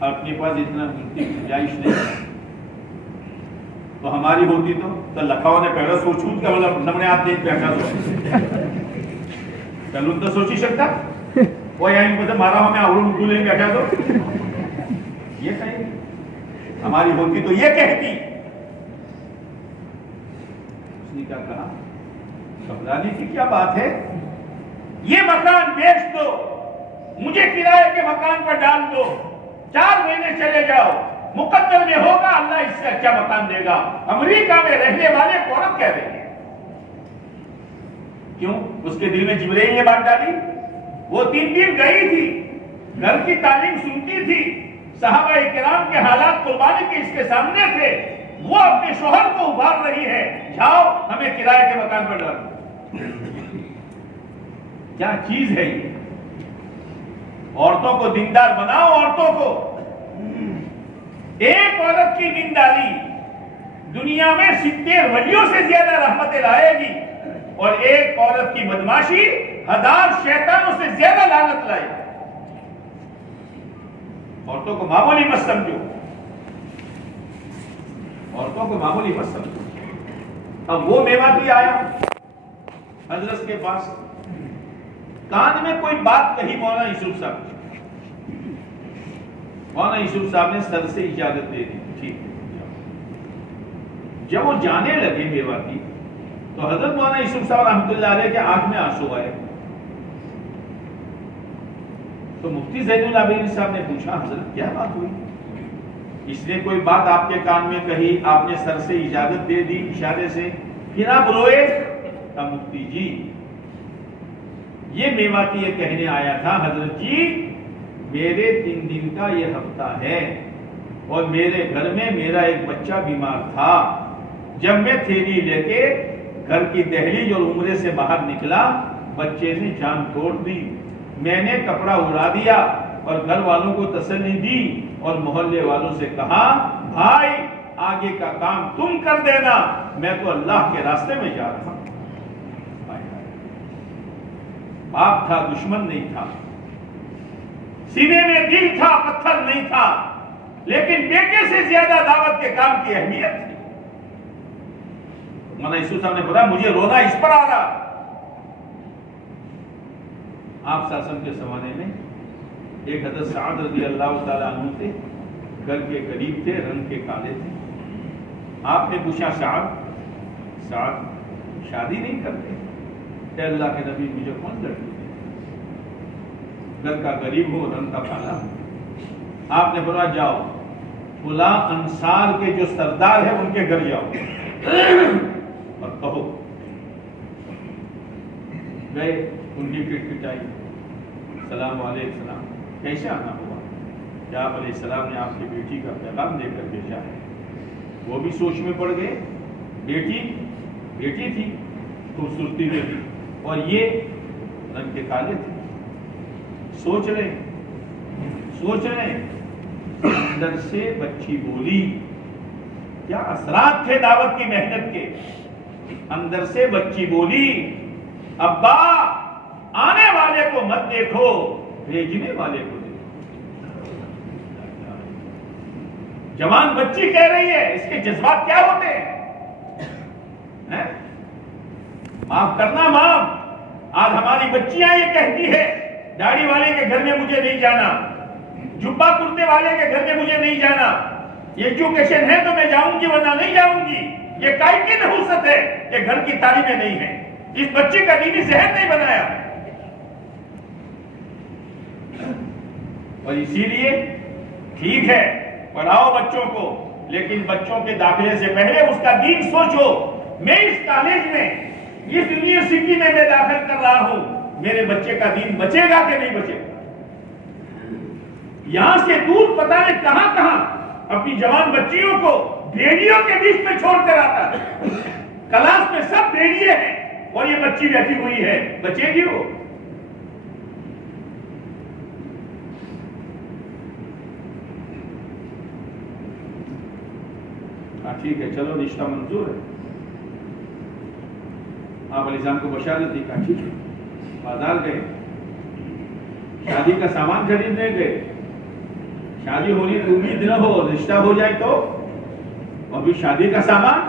اپنے پاس اتنا گنجائش نہیں ہے، تو ہماری ہوتی تو لکھاؤ نے پہلے سوچوں کا مطلب نمنے آپ دیکھ بیٹھا تو تو سوچی سکتا وہ یعنی مجھے مارا ہمیں اوروں ڈولے بیٹھا تو یہ کہیں ہماری ہوتی تو یہ کہتی۔ اس نے کیا کہا؟ گھبرانے کی کیا بات ہے، یہ مکان بیچ دو، مجھے کرائے کے مکان پر ڈال دو، 4 مہینے چلے جاؤ، مقدر میں ہوگا اللہ اس سے اچھا مکان دے گا۔ امریکہ میں رہنے والے عورت کہہ رہی ہے کیوں؟ اس کے دل میں جبریل نے بات ڈالی؟ وہ 3 دن گئی تھی، گھر کی تعلیم سنتی تھی، صحابہ کرام کے حالات قربانی کے اس کے سامنے تھے، وہ اپنے شوہر کو ابھار رہی ہے، جاؤ ہمیں کرائے کے مکان پر ڈالو۔ کیا چیز ہے یہ؟ عورتوں کو دیندار بناؤ، عورتوں کو۔ ایک عورت کی دینداری دنیا میں 70 ولیوں سے زیادہ رحمتیں لائے گی، اور ایک عورت کی بدماشی 1000 شیطانوں سے زیادہ لعنت لائے گی۔ عورتوں کو معمولی مت سمجھو، عورتوں کو معمولی مت سمجھو۔ اب وہ میواتی آیا حضرت کے پاس، کان میں کوئی بات کہی مولانا یوسف صاحب، مولانا یوسف صاحب نے سر سے اجازت دے دی، ٹھیک ہے۔ جب وہ جانے لگے میواتی تو حضرت مولانا یوسف صاحب رحمۃ اللہ علیہ کے آنکھ میں آنسو آئے، تو مفتی زین العابدین صاحب نے پوچھا حضرت کیا بات ہوئی؟ اس نے کوئی بات آپ کے کان میں کہی، آپ نے سر سے اجازت دے دی اشارے سے، پھر آپ روئے؟ مفتی جی یہ میواتی یہ کہنے آیا تھا حضرت جی میرے 3 دن کا یہ ہفتہ ہے، اور میرے گھر میں میرا ایک بچہ بیمار تھا، جب میں تھیلی لے کے گھر کی دہلیز اور عمرے سے باہر نکلا، بچے نے جان توڑ دی، میں نے کپڑا اڑا دیا اور گھر والوں کو تسلی دی اور محلے والوں سے کہا بھائی آگے کا کام تم کر دینا، میں تو اللہ کے راستے میں جا رہا ہوں۔ باپ تھا، دشمن نہیں تھا، سینے میں دل تھا، پتھر نہیں تھا، لیکن بیٹے سے زیادہ دعوت کے کام کی اہمیت تھی۔ مولانا یوسف صاحب نے بولا مجھے رونا اس پر آ رہا۔ آپ صلی اللہ علیہ وسلم کے زمانے میں ایک حضرت سعد رضی اللہ تعالیٰ عنہ تھے، گھر کے قریب تھے، رنگ کے کالے تھے۔ آپ نے پوچھا سعد شادی نہیں کرتے؟ اے اللہ کے نبی مجھے کون لڑکی دے؟ گھر کا غریب ہو، رنگ کا کالا ہو۔ آپ نے بولا جاؤ فلاں انصار کے جو سردار ہیں ان کے گھر جاؤ اور کہو۔ گئے، ان کی پیٹ پٹائی، السلام علیکم، السلام، کیسے آنا ہوا؟ کہ آپ علیہ السلام نے آپ کی بیٹی کا پیغام دے کر بھیجا ہے۔ وہ بھی سوچ میں پڑ گئے، بیٹی تھی، خوبصورتی میں بھی، اور یہ رنگ کے کالے تھے۔ سوچ رہے اندر سے بچی بولی، کیا اثرات تھے دعوت کی محنت کے۔ اندر سے بچی بولی ابا آنے والے کو مت دیکھو، بھیجنے والے کو دیکھو۔ جوان بچی کہہ رہی ہے، اس کے جذبات کیا ہوتے ہیں؟ معاف کرنا معاف۔ آج ہماری بچیاں یہ کہتی ہے داڑھی والے کے گھر میں مجھے نہیں جانا، جبہ کرتے والے کے گھر میں مجھے نہیں جانا، ایجوکیشن ہے تو میں جاؤں گی ورنہ نہیں جاؤں گی۔ یہ کائی کی نحوست ہے کہ گھر کی تعلیمیں نہیں ہیں، اس بچے کا دینی ذہن نہیں بنایا۔ اور اسی لیے ٹھیک ہے پڑھاؤ بچوں کو، لیکن بچوں کے داخلے سے پہلے اس کا دین سوچو۔ میں اس کالج میں، اس یونیورسٹی میں داخل کر رہا ہوں، میرے بچے کا دین بچے گا کہ نہیں بچے گا؟ یہاں سے دور پتہ نہیں کہاں اپنی جوان بچیوں کو بھیڑیوں کے بیچ میں چھوڑ کر آتا ہے۔ کلاس میں سب بھیڑیے ہیں اور یہ بچی بیٹھی ہوئی ہے، بچے گی وہ؟ ٹھیک ہے چلو رشتہ منظور ہے۔ آپ علیہ السلام کو بشارت دی، کہا ٹھیک ہے۔ بازار گئے، شادی کا سامان خریدنے گئے، شادی ہونے کی امید نہ ہو، رشتہ ہو جائے تو، اور بھی شادی کا سامان۔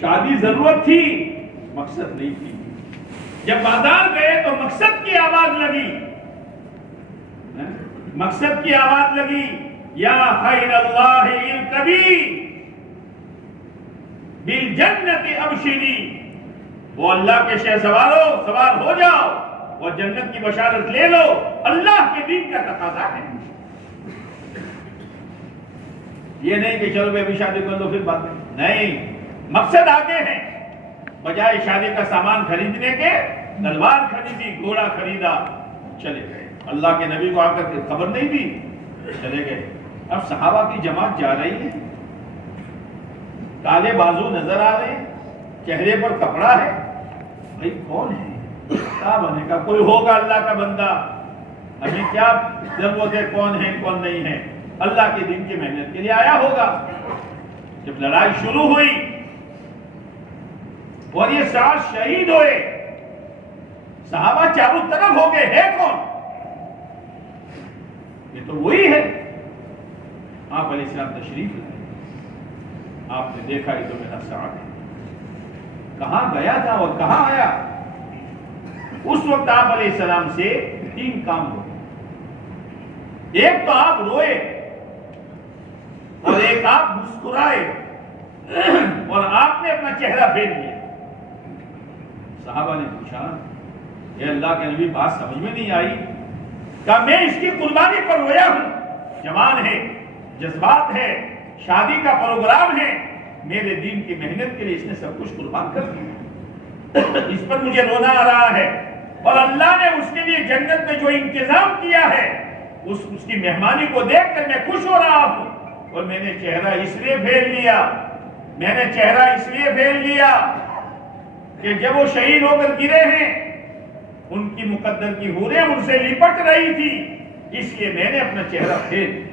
شادی ضرورت تھی، مقصد نہیں تھی۔ جب بازار گئے تو مقصد کی آواز لگی، مقصد کی آواز لگی، یا خیر اللہ ارکبی بالجنت ابشری، وہ اللہ کے شہ سوار ہو جاؤ اور جنت کی بشارت لے لو، اللہ کے دین کا تقاضا ہے۔ یہ نہیں کہ چلو میں بھی شادی کر لو پھر بات نہیں، مقصد آگے ہے۔ بجائے شادی کا سامان خریدنے کے تلوار خریدی، گھوڑا خریدا، چلے گئے۔ اللہ کے نبی کو آ کر خبر نہیں دی، چلے گئے۔ اب صحابہ کی جماعت جا رہی ہے، کالے بازو نظر آ رہے ہیں، چہرے پر کپڑا ہے، بھائی کون ہے؟ صحابہ نے کہا کوئی ہوگا اللہ کا بندہ، ابھی کیا ضرورت ہے کون ہے کون نہیں ہے، اللہ کے دین کی محنت کے لیے آیا ہوگا۔ جب لڑائی شروع ہوئی اور یہ 7 شہید ہوئے، صحابہ چاروں طرف ہو گئے، ہے کون؟ یہ تو وہی ہے۔ آپ علیہ السلام تشریف لائے، آپ نے دیکھا یہ تو میرا ساتھ ہے، کہاں گیا تھا اور کہاں آیا؟ اس وقت آپ علیہ السلام سے 3 کام ہوئے۔ ایک تو آپ روئے اور ایک آپ مسکرائے اور آپ نے اپنا چہرہ پھیر لیا۔ صحابہ نے پوچھا یہ اللہ کے نبی بات سمجھ میں نہیں آئی؟ کہا میں اس کی قربانی پر رویا ہوں، جوان ہے، جذبات ہے، شادی کا پروگرام ہے، میرے دین کی محنت کے لیے اس نے سب کچھ قربان کر دیا، اس پر مجھے رونا آ رہا ہے، اور اللہ نے اس کے لیے جنت میں جو انتظام کیا ہے اس کی مہمانی کو دیکھ کر میں خوش ہو رہا ہوں، اور میں نے چہرہ اس لیے پھیر لیا، میں نے چہرہ اس لیے پھیر لیا کہ جب وہ شہید ہو کر گرے ہیں ان کی مقدر کی حوریں ان سے لپٹ رہی تھی، اس لیے میں نے اپنا چہرہ پھیر لیا۔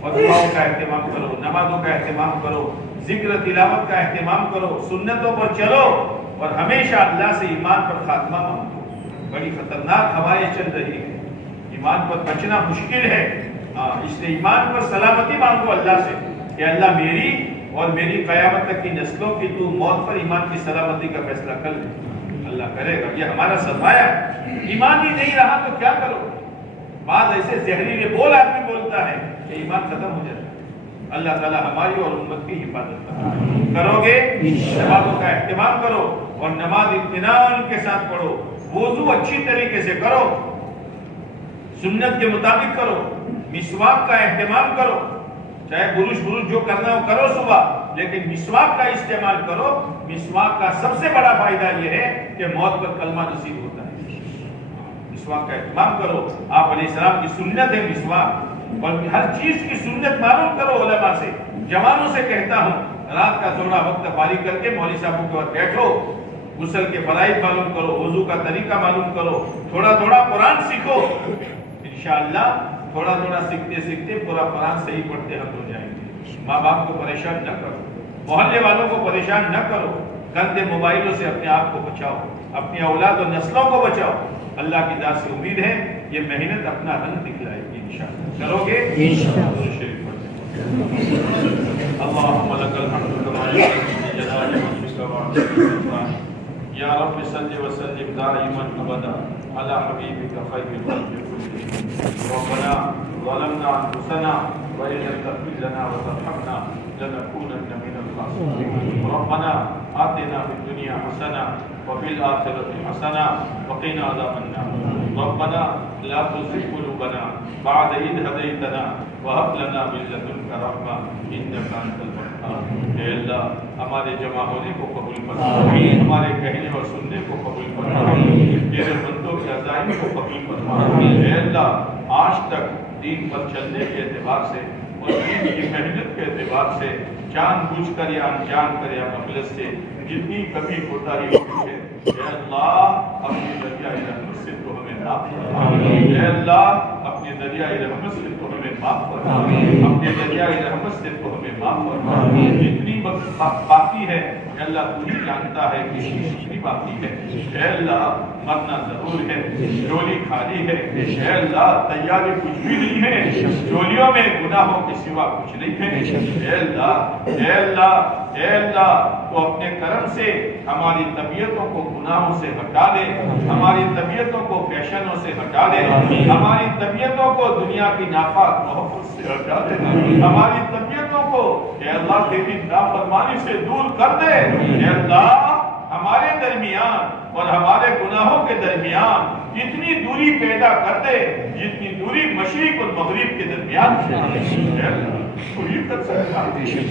اور دعاؤں کا اہتمام کرو، نمازوں کا اہتمام کرو، ذکر تلاوت کا اہتمام کرو، سنتوں پر چلو، اور ہمیشہ اللہ سے ایمان پر خاتمہ مانگو۔ بڑی خطرناک ہوائیں چل رہی ہیں، ایمان پر بچنا مشکل ہے، اس لیے ایمان پر سلامتی مانگو اللہ سے کہ اللہ میری اور میری قیامت تک کی نسلوں کی تو موت پر ایمان کی سلامتی کا فیصلہ کر لے، اللہ کرے گا، یہ ہمارا سرمایہ ہے۔ ایمان ہی نہیں رہا تو کیا کرو؟ بعض ایسے زہریلے بول آدمی بولتا ہے کہ ایمان ختم ہو جائے۔ اللہ تعالیٰ ہماری اور امت کی حفاظت کرو گے، نمازوں کا اہتمام کرو، اور نماز اطمینان کے ساتھ پڑھو، وضو اچھی طریقے سے کرو، سنت کے مطابق کرو، مسواک کا اہتمام کرو، چاہے برش جو کرنا ہو کرو صبح، لیکن مسواک کا استعمال کرو۔ مسواک کا سب سے بڑا فائدہ یہ ہے کہ موت پر کلمہ نصیب ہوتا ہے۔ مسواک کا اہتمام کرو، آپ علیہ السلام کی سنت ہے مسواک، اور ہر چیز کی سنت معلوم کرو علماء سے۔ جوانوں سے کہتا ہوں رات کا تھوڑا وقت فارغ کر کے مولوی صاحبوں کے بعد بیٹھو، غسل کے فرائض معلوم کرو، وضو کا طریقہ معلوم کرو، تھوڑا تھوڑا قرآن سیکھو، انشاءاللہ تھوڑا تھوڑا سیکھتے سیکھتے پورا قرآن صحیح پڑھتے ہم ہو جائیں گے۔ ماں باپ کو پریشان نہ کرو، محلے والوں کو پریشان نہ کرو، گندے موبائلوں سے اپنے آپ کو بچاؤ، اپنی اولاد و نسلوں کو بچاؤ۔ اللہ کی ذات سے امید ہے یہ محنت اپنا رنگ دکھلائے گی انشاءاللہ۔ کرو گے انشاءاللہ۔ اللہم لک الحمد کما ينبغي لجلال وجهك وعظیم سلطانک، یا رب صل وسلم دائما ابدا على حبیبک خیر الخلق كلهم۔ ربنا ظلمنا انفسنا وان لم تغفر لنا وترحمنا لنكونن من الخاسرين۔ ربنا آتنا في الدنيا حسنة وفي الآخرة حسنة وقنا عذاب النار۔ ربنا لا تزغ قلوبنا بعد إذ هديتنا وهب لنا من لدنك رحمة إنك أنت الوهاب۔ اے اللہ ہمارے جمع ہونے کو قبول فرما، ہمارے کہنے اور سننے کو قبول فرما، تیرے بندوں کے عزائم کو قبول فرما۔ اے اللہ آج تک دین پر چلنے کے اعتبار سے اور دین کی محنت کے اعتبار سے جان بوجھ کر یا انجان کر یا غفلت سے جتنی کمی کوتاہی ہوئی ہے، اے اللہ اپنی دریائے رحمت سے تو ہمیں معاف فرما۔ اے اللہ اپنے دریائے رحمت سے تو ہمیں معاف فرما، اپنے دریائے رحمت سے تو ہمیں معاف فرما۔ جتنی وقت باقی ہے اے اللہ تو ہی جانتا ہے کتنی باقی ہے۔ اے اللہ مرنا ضرور ہے، جھولی خالی ہے، اے اللہ تیاری کچھ بھی نہیں ہے، جھولیوں میں گناہوں کے سوا کچھ نہیں ہے۔ اے اللہ اے اللہ اے اللہ تو اپنے کرم سے ہماری طبیعتوں کو گناہوں سے ہٹا دے، ہماری طبیعتوں کو فیشنوں سے ہٹا دے، ہماری طبیعتوں کو دنیا کی ناپاک محبت سے ہٹا دے، ہماری طبیعتوں کو اے اللہ تیری نافرمانی سے دور کر دے۔ اے اللہ ہمارے درمیان اور ہمارے گناہوں کے درمیان جتنی دوری پیدا کر دے جتنی دوری مشرق اور مغرب کے درمیان سے کوئی کر سکتا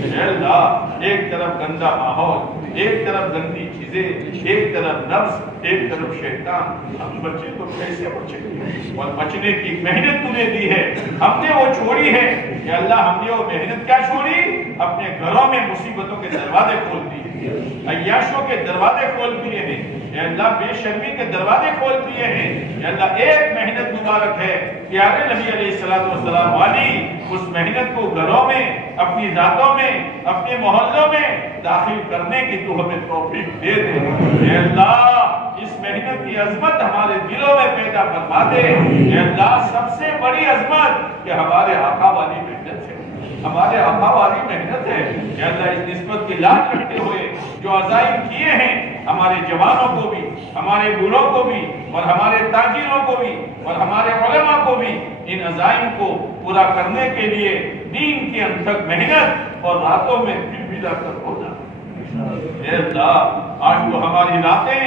ہے اللہ ایک طرف گندا ماحول ایک طرف گندی چیزیں ایک طرف نفس ایک طرف شیطان ہم بچے تو کیسے بچے اور بچنے کی محنت تو نے دی ہے ہم نے وہ چھوڑی ہے کہ اللہ ہم نے وہ محنت کیا چھوڑی اپنے گھروں میں مصیبتوں کے دروازے کھول دیے عیاشوں کے دروازے کھول دیے ہیں اے اللہ بے شرمی کے دروازے کھول دیے ہیں اے اللہ ایک محنت مبارک ہے پیارے نبی علیہ السلام والی اس محنت کو گھروں میں اپنی ذاتوں میں اپنے محلوں میں داخل کرنے کی تو ہمیں توفیق دے دے اے اللہ اس محنت کی عظمت ہمارے دلوں میں پیدا فرما دے اے اللہ سب سے بڑی عظمت کہ ہمارے آقا والی محنت ہے ہمارے آقا والی محنت ہے اے اللہ اس نسبت کی لاج رکھتے ہوئے جو عزائم کیے ہیں ہمارے جوانوں کو بھی ہمارے بوڑھوں کو بھی اور ہمارے تاجروں کو بھی اور ہمارے علماء کو بھی ان عزائم کو پورا کرنے کے لیے دین کی انتھک محنت اور راتوں میں دل بلا کر ہونا اے اللہ آج تو ہماری راتیں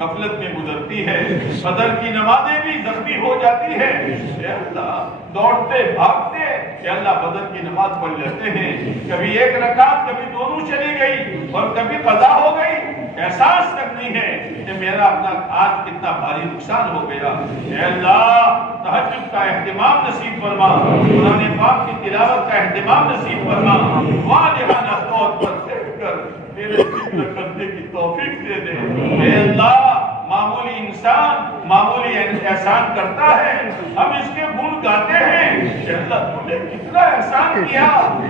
غفلت میں گزرتی ہے فجر کی نمازیں بھی زخمی ہو جاتی ہے اے اللہ دوڑتے بھاگتے کہ اللہ فجر کی نماز پڑھ لیتے ہیں کبھی ایک رکعت کبھی دونوں چلی گئی اور کبھی قضا ہو گئی احساس تک نہیں ہے کہ میرا اپنا آج کتنا بھاری نقصان ہو گیا اے اللہ تہجد کا اہتمام نصیب فرما قرآن پاک کی تلاوت کا اہتمام نصیب فرما واجبانہ طور پر بیٹھ کر میرے ذکر کرنے کی توفیق دے دے اے اللہ معمولی انسان معمولی احسان کرتا ہے ہم اس کے گن گاتے ہیں کہ اللہ تو نے کتنا احسان کیا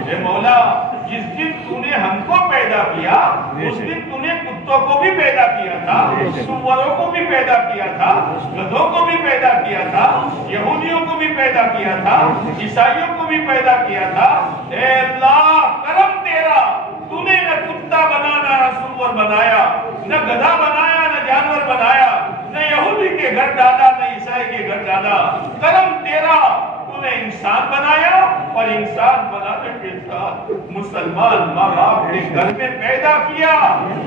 اے مولا جس دن تو نے ہم کو پیدا کیا اس دن تو نے کتوں کو بھی پیدا کیا تھا سوروں کو بھی پیدا کیا تھا گدھوں کو بھی پیدا کیا تھا یہودیوں کو بھی پیدا کیا تھا عیسائیوں کو بھی پیدا کیا تھا اے اللہ کرم تیرا تو نے نہ کتا بنانا نہ سور بنایا نہ گدھا بنایا نہ جانور بنایا نہ یہودی کے گھر ڈالا نہ عیسائی کے گھر ڈالا کرم تیرا تو نے انسان بنایا اور انسان بنانے کے ساتھ مسلمان ماں باپ کے گھر میں پیدا کیا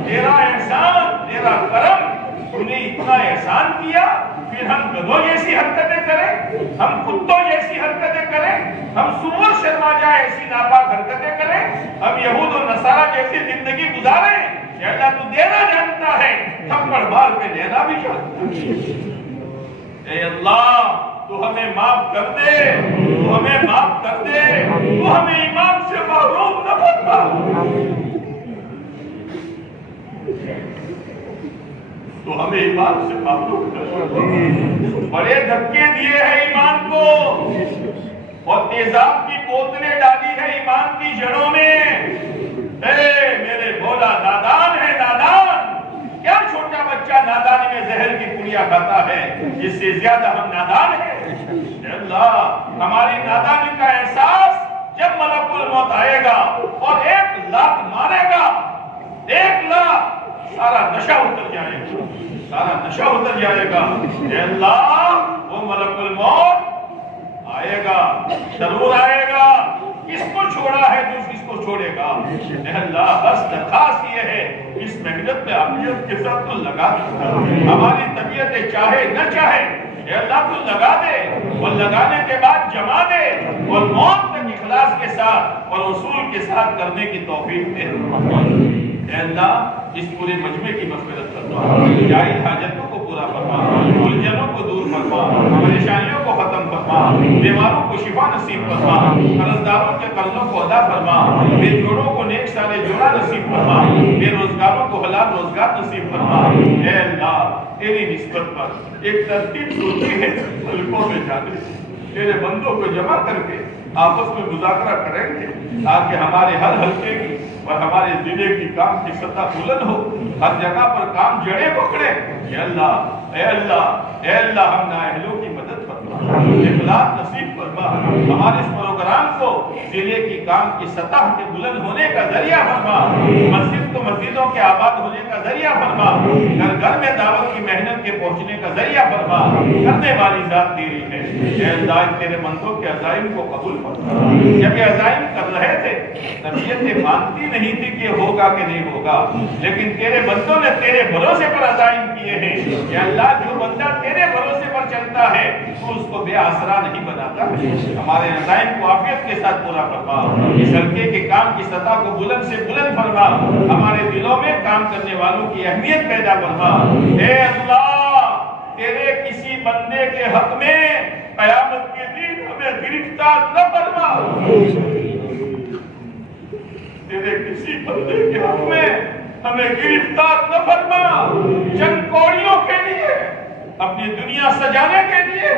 تیرا احسان تیرا کرم تو نے اتنا احسان کیا پھر ہم گدھوں جیسی حرکتیں کریں ہم کتوں جیسی حرکتیں کریں ہم سور شرما جائے ایسی ناپاک حرکتیں کریں ہم یہود و نصارہ جیسی زندگی گزاریں کہ اللہ تو دینا جانتا ہے تھپڑ مار کے دینا بھی جانتا ہے اے اللہ تو ہمیں معاف کر دے تو ہمیں معاف کر دے تو ہمیں ایمان سے محروم نہ فرما تو ہمیں ایمان سے محروم نہ فرما بڑے دھکے دیے ہیں ایمان کو اور تیزاب کی بوتلیں ڈالی ہے ایمان کی جڑوں میں اے میرے مولا نادان ہے نادان کیا چھوٹا بچہ نادانی میں زہر کی پڑیاں کھاتا ہے اس سے زیادہ ہم نادان ہیں اے اللہ ہماری نادانی کا احساس جب ملک الموت آئے گا اور 1 لاکھ مارے گا 1 لاکھ سارا نشہ اتر جائے گا سارا نشہ اتر جائے گا اے اللہ وہ ملک الموت آئے گا ضرور آئے گا کس کو چھوڑا ہے تو کس کو چھوڑے گا اے اللہ بس درخواست یہ ہے اس محنت میں عافیت کے ساتھ تو لگا دے ہماری طبیعت چاہے نہ چاہے اے اللہ تو لگا دے اور لگانے کے بعد جما دے اور موت تک اخلاص کے ساتھ اور اصول کے ساتھ کرنے کی توفیق دے اے اللہ اس پورے مجمع کی مغفرت فرما جائز حاجتوں کو پورا فرما الجھنوں کو دور فرما پریشانیوں کو ختم فرما بیماروں کو شفا نصیب فرما قرضداروں کے قرضوں کو ادا فرما بے جوڑوں کو نیک سالے جوڑا نصیب فرما بے روزگاروں کو حلال روزگار نصیب فرما اے اللہ تیری نسبت پر ایک ترتیب سوچی ہے حلقوں میں جانے تیرے بندوں کو جمع کر کے آپس میں مذاکرہ کریں گے تاکہ ہمارے ہر حلقے کی اور ہمارے ضلع کی کام کی سطح بلند ہو ہر جگہ پر کام جڑے پکڑے اے اللہ اے اللہ اے اللہ ہم نااہلوں کی مدد فرما اخلاص نصیب فرما ہمارے اس پروگرام کو ضلع کی کام کی سطح کے بلند ہونے کا ذریعہ فرما مسجد کو مسجدوں کے آباد ہونے کا ذریعہ فرما گھر گھر میں دعوت کی محنت کے پہنچنے کا ذریعہ فرما کرنے والی ذات تیری ہے اے اللہ تیرے بندوں کے عزائم کو قبول فرما جب یہ عزائم کر رہے تھے طبیعتیں مانتی نہیں تھی کہ ہوگا کہ نہیں ہوگا لیکن تیرے بندوں نے تیرے بھروسے پر عزائم کیے ہیں کہ اللہ جو بندہ تیرے بھروسے پر دیتا ہے تو اس کو بے آسرا نہیں بناتا. ہمارے عزائم کو عافیت کے ساتھ پورا فرما. اس حلقے کے کام کی سطح کو بلند سے بلند فرما. ہمارے دلوں میں کام کرنے والوں کی اہمیت پیدا فرما. اے اللہ تیرے کسی بندے کے حق میں قیامت کے دن ہمیں گرفتار نہ فرما. تیرے کسی بندے کے حق میں ہمیں گرفتار نہ فرما. چند کوڑیوں کے لیے اپنی دنیا سجانے کے لیے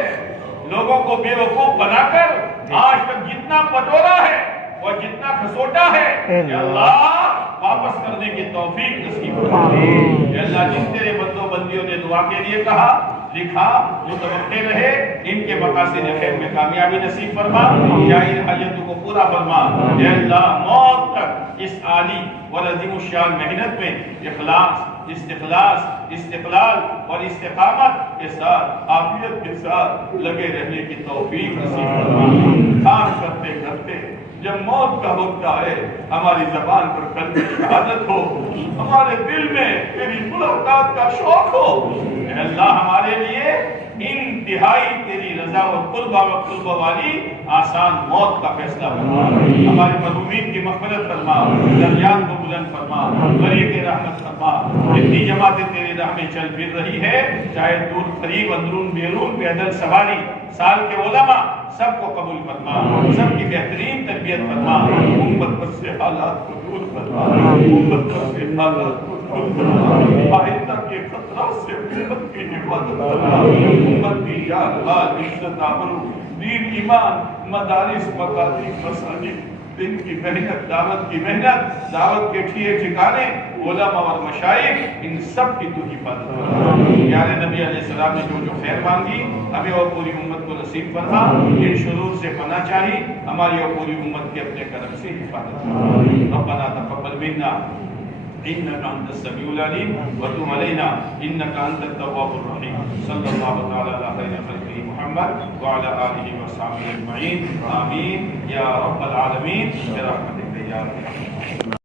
لوگوں کو بے وقوف بنا کر آج تک جتنا پٹورا ہے اور جتنا کھسوٹا ہے یا اللہ واپس کرنے کی توفیق نصیب فرما. یا اللہ جن تیرے بندوں بندیوں نے دعا کے لیے کہا لکھا متوقع رہے ان کے مقاصد خیر میں کامیابی نصیب فرما. یا ان حاجتوں کو پورا فرما. یا اللہ موت تک اس عالی اور عظیم الشان محنت میں اخلاص استخلاص استقلال اور استقامت کے ساتھ عافیت کے ساتھ لگے رہنے کی توفیق نصیب فرما. کام کرتے کرتے جب موت کا وقت آئے ہماری زبان پر کلمہ شہادت ہو, ہمارے دل میں تیری ملاقات کا شوق ہو. اے اللہ ہمارے لیے انتہائی تیری رضا اور قربہ والی آسان موت کا فیصلہ فرما. ہمارے مرحومین کی مغفرت فرما. درجات کو بلند فرما. غریق رحمت فرما. جتنی جماعتیں تیری راہ میں چل پھر رہی ہے چاہے دور قریب اندرون بیرون پیدل سواری سال کے علماء سب کو قبول فرما. سب کی بہترین تربیت فرما. امت پر سے حالات کو دور فرما. امت پر سے حالات کو دور فرما. آئندہ کے خطرات سے امت کی حفاظت فرما. امت کی جان مال عزت آبرو دین ایمان مدارس مکاتب مساجد دن کی محنت دعوت کی محنت دعوت کے ٹھیے ٹھکانے علماء اور مشائخ ان سب کی تو حفاظت فرما. پیارے نبی علیہ السلام نے جو خیر مانگی ہمیں اور پوری امت کو نصیب فرما. ان شرور سے پناہ چاہی ہماری اور پوری امت کے اپنے کرم سے حفاظت فرما. ربنا تقبل منا انك انت السميع العليم وتب علينا انك انت التواب الرحيم. صلى الله تعالى على خير خلقه محمد وعلى اله وصحبه اجمعين. امين يا رب العالمين برحمتك يا ارحم الراحمين.